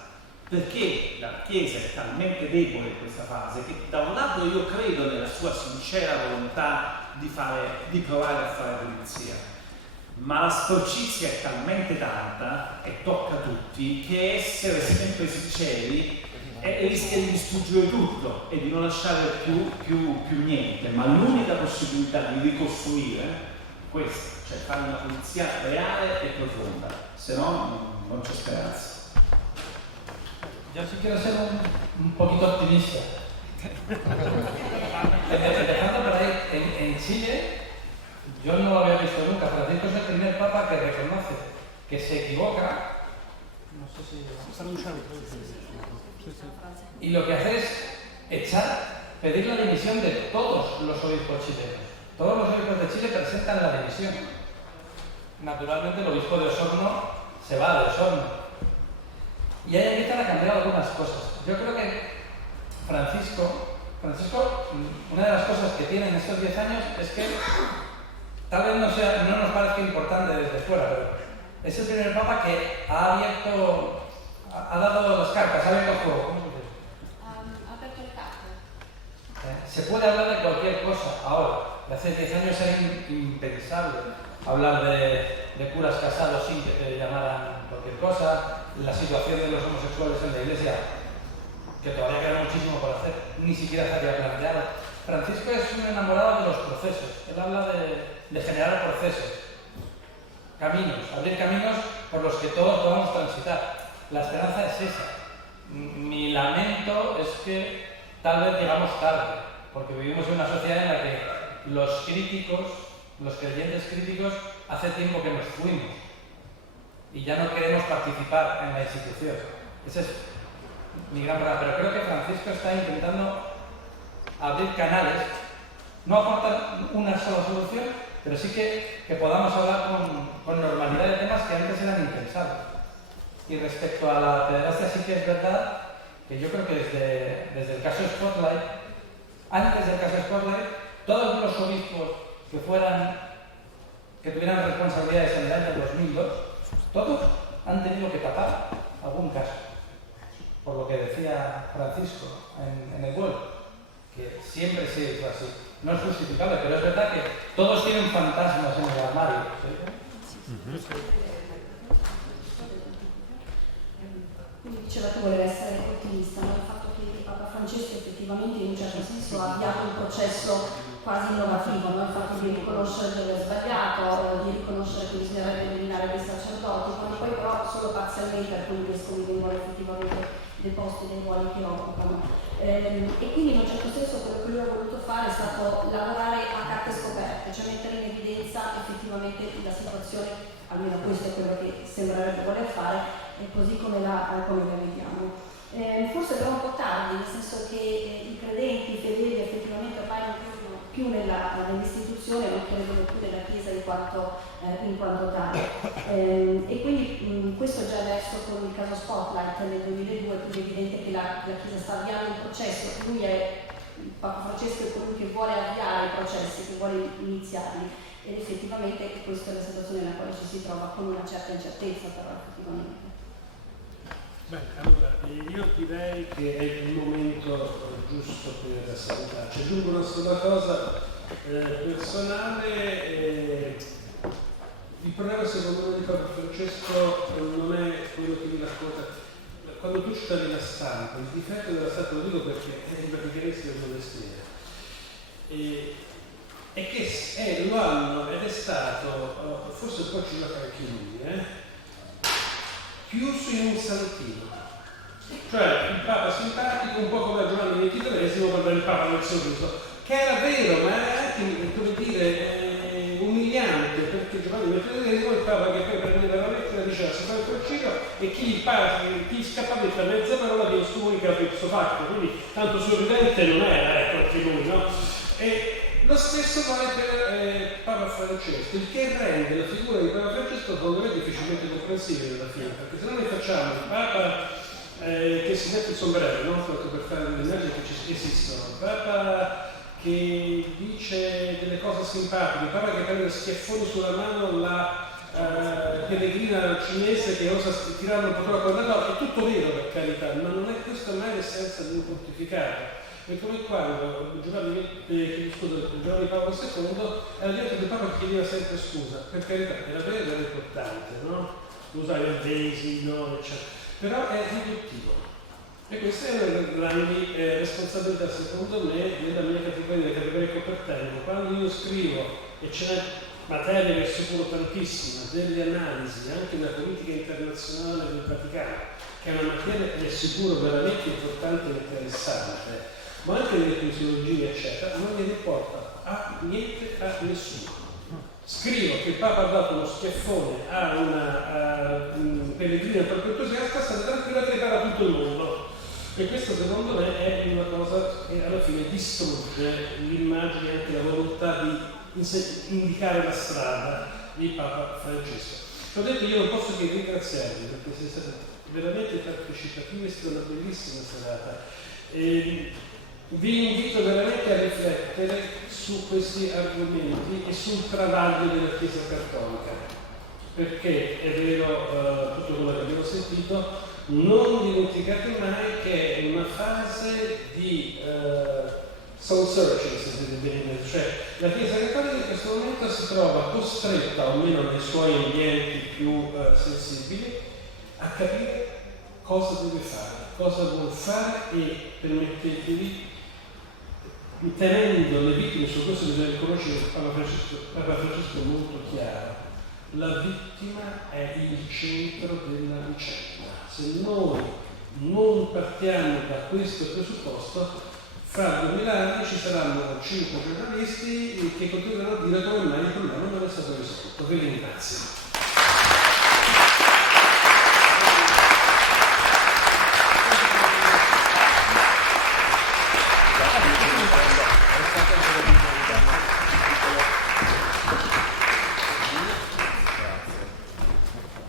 perché la Chiesa è talmente debole in questa fase che da un lato io credo nella sua sincera volontà di provare a fare pulizia, ma la sporcizia è talmente tanta e tocca tutti che essere sempre sinceri rischia di distruggere tutto e di non lasciare più niente, ma l'unica possibilità di ricostruire è questa, cioè fare una pulizia reale e profonda, se no non c'è speranza. Yo sí quiero ser un poquito optimista. Empezando por ahí, en Chile, yo no lo había visto nunca. Francisco es el primer papa que reconoce que se equivoca. No sé si. Y lo que hace es pedir la dimisión de todos los obispos chilenos. Todos los obispos de Chile presentan la dimisión. Naturalmente, el obispo de Osorno se va de Osorno. Y ahí empiezan a cambiar algunas cosas. Yo creo que Francisco, una de las cosas que tiene en estos 10 años es que, tal vez no nos parezca importante desde fuera, pero es el primer papa que ha dado las cartas, ha abierto el juego. ¿Cómo se dice? Ha aperto le carte. Se puede hablar de cualquier cosa ahora. Hace 10 años era impensable hablar de curas casados sin que te llamaran cualquier cosa, la situación de los homosexuales en la iglesia, que todavía queda muchísimo por hacer, ni siquiera se había planteado. Francisco es un enamorado de los procesos, él habla de generar procesos, caminos, abrir caminos por los que todos podamos transitar. La esperanza es esa. Mi lamento es que tal vez llegamos tarde, porque vivimos en una sociedad en la que los críticos, los creyentes críticos, hace tiempo que nos fuimos y ya no queremos participar en la institución. Ese es mi gran problema, pero creo que Francisco está intentando abrir canales, no aportar una sola solución, pero sí que podamos hablar con normalidad de temas que antes eran impensables. Y respecto a la pederastia, sí que es verdad que yo creo que desde el caso Spotlight, antes del caso Spotlight, todos los obispos que tuvieran responsabilidades en el año 2002, todos han tenido que tapar algún caso, por lo que decía Francisco en el vuelo, que siempre se hizo así. No es justificable, pero es verdad que todos tienen fantasmas en el armario. ¿Sí? Quindi diceva tu volevi essere ottimista, ma il fatto che Papa Francesco effettivamente in un certo senso ha avviato un processo quasi innovativo, no? Il fatto di riconoscere dove è sbagliato, di riconoscere che bisognerebbe eliminare dei sacerdoti, quando poi però solo parzialmente alcuni vescovi vengono effettivamente deposti dai ruoli che occupano. E quindi in un certo senso quello che lui ha voluto fare è stato lavorare a carte scoperte, cioè mettere in evidenza effettivamente la situazione, almeno questo è quello che sembrerebbe voler fare, e così come la vediamo. Forse però un po' tardi, nel senso che i credenti, i fedeli effettivamente ormai non credono più nell'istituzione, non credono più nella Chiesa in quanto tale. E quindi questo già adesso con il caso Spotlight nel 2002 è più evidente che la Chiesa sta avviando un processo, lui il Papa Francesco è colui che vuole avviare i processi, che vuole iniziarli, ed effettivamente questa è la situazione nella quale ci si trova, con una certa incertezza però effettivamente. Beh, allora, io direi che è il momento giusto per salutarci. Aggiungo una sola cosa personale. Il problema secondo me di Papa Francesco non è quello che mi racconta. Quando tu citavi la stampa, il difetto della stampa, lo dico perché è il vaticanista del mestiere, è che lo hanno, ed è stato, forse un po' ci gioca anche lui, chiuso in un santino, cioè il Papa simpatico, un po' come Giovanni XXIII quando il Papa nel sorriso, che era vero, ma era anche, come dire, umiliante, perché Giovanni XXIII il Papa che poi prendeva la lettera diceva si fa il concilio e chi scappava per mezza parola di scomunicato ipso facto, quindi tanto sorridente non era, anche lui, no? E lo stesso vale per Papa Francesco, il che rende la figura di Papa Francesco secondo me difficilmente comprensibile alla fine, perché se noi facciamo il Papa che si mette il sombrero, non tanto per fare delle immagini che esistono, il Papa che dice delle cose simpatiche, Papa che prende schiaffoni sulla mano la pellegrina cinese che osa tirare un po' la corda, è tutto vero per carità, ma non è questa mai l'essenza di un pontificato. È come quando Giovanni Paolo II era detto che il Papa chiedeva sempre scusa, per carità, era vero ed era importante, no? Usare il vesi, no, eccetera. Però è riduttivo. E questa è una delle grandi responsabilità, secondo me, della mia categoria Copertello. Quando io scrivo, e ce n'è materia che è sicuro tantissima, delle analisi, anche della politica internazionale del Vaticano, che è una materia che è sicuro veramente importante e interessante, ma anche delle crisiologie, eccetera, non gliene importa a niente a nessuno. Scrivo che il Papa ha dato uno schiaffone a una pellegrina troppo entusiasta, state tranquilla che ripara tutto il mondo. E questo secondo me è una cosa che alla fine distrugge l'immagine e anche la volontà di indicare la strada di Papa Francesco. Ho detto, io non posso che ringraziarvi perché siete stati veramente partecipativi, è stata una bellissima serata. Vi invito veramente a riflettere su questi argomenti e sul travaglio della Chiesa Cattolica, perché è vero tutto quello che abbiamo sentito, non dimenticate mai che è una fase di soul searching, se si bene, cioè la Chiesa Cattolica in questo momento si trova costretta, o almeno nei suoi ambienti più sensibili, a capire cosa deve fare, cosa vuol fare e permettetevi, tenendo le vittime, su questo bisogna riconoscere Papa Francesco è molto chiaro, la vittima è il centro della vicenda. Se noi non partiamo da questo presupposto, fra 2000 anni ci saranno 5 giornalisti che continueranno a dire come mai il problema non è stato risolto. Vi ringrazio.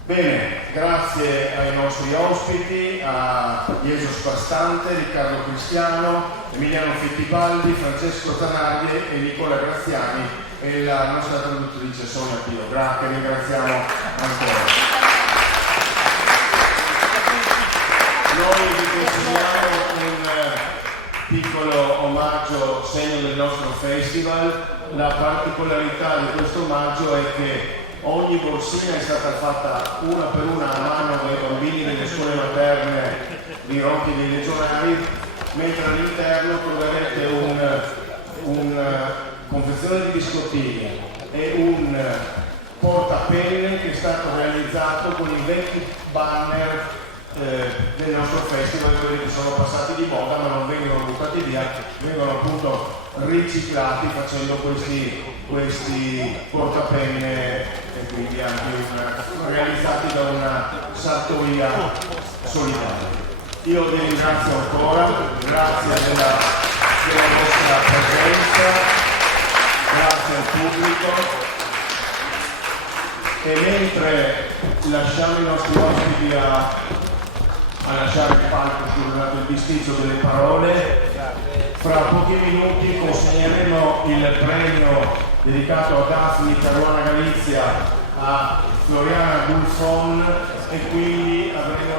Bene, grazie ai nostri ospiti, a Ieso Spastante, Riccardo Cristiano, Emiliano Fittibaldi, Francesco Zanaglie e Nicola Graziani e la nostra traduttrice Sonia Pio. Grazie, ringraziamo ancora. Noi vi consegniamo un piccolo omaggio, segno del nostro festival. La particolarità di questo omaggio è che ogni borsina è stata fatta una per una a mano dai bambini delle scuole materne di Rocchi dei Legionari, mentre all'interno troverete un confezione di biscottini e un portapenne che è stato realizzato con i vecchi banner del nostro festival, quelli che sono passati di moda ma non vengono buttati via, vengono appunto riciclati facendo questi portapenne e quindi anche realizzati da una sartoria solidaria. Io vi ringrazio ancora, grazie della vostra presenza, grazie al pubblico e mentre lasciamo i nostri ospiti a lasciare il palco sul bisticcio delle parole, fra pochi minuti consegneremo il premio dedicato a Daphne Caruana Galizia a Floriana Gulfon e quindi avremo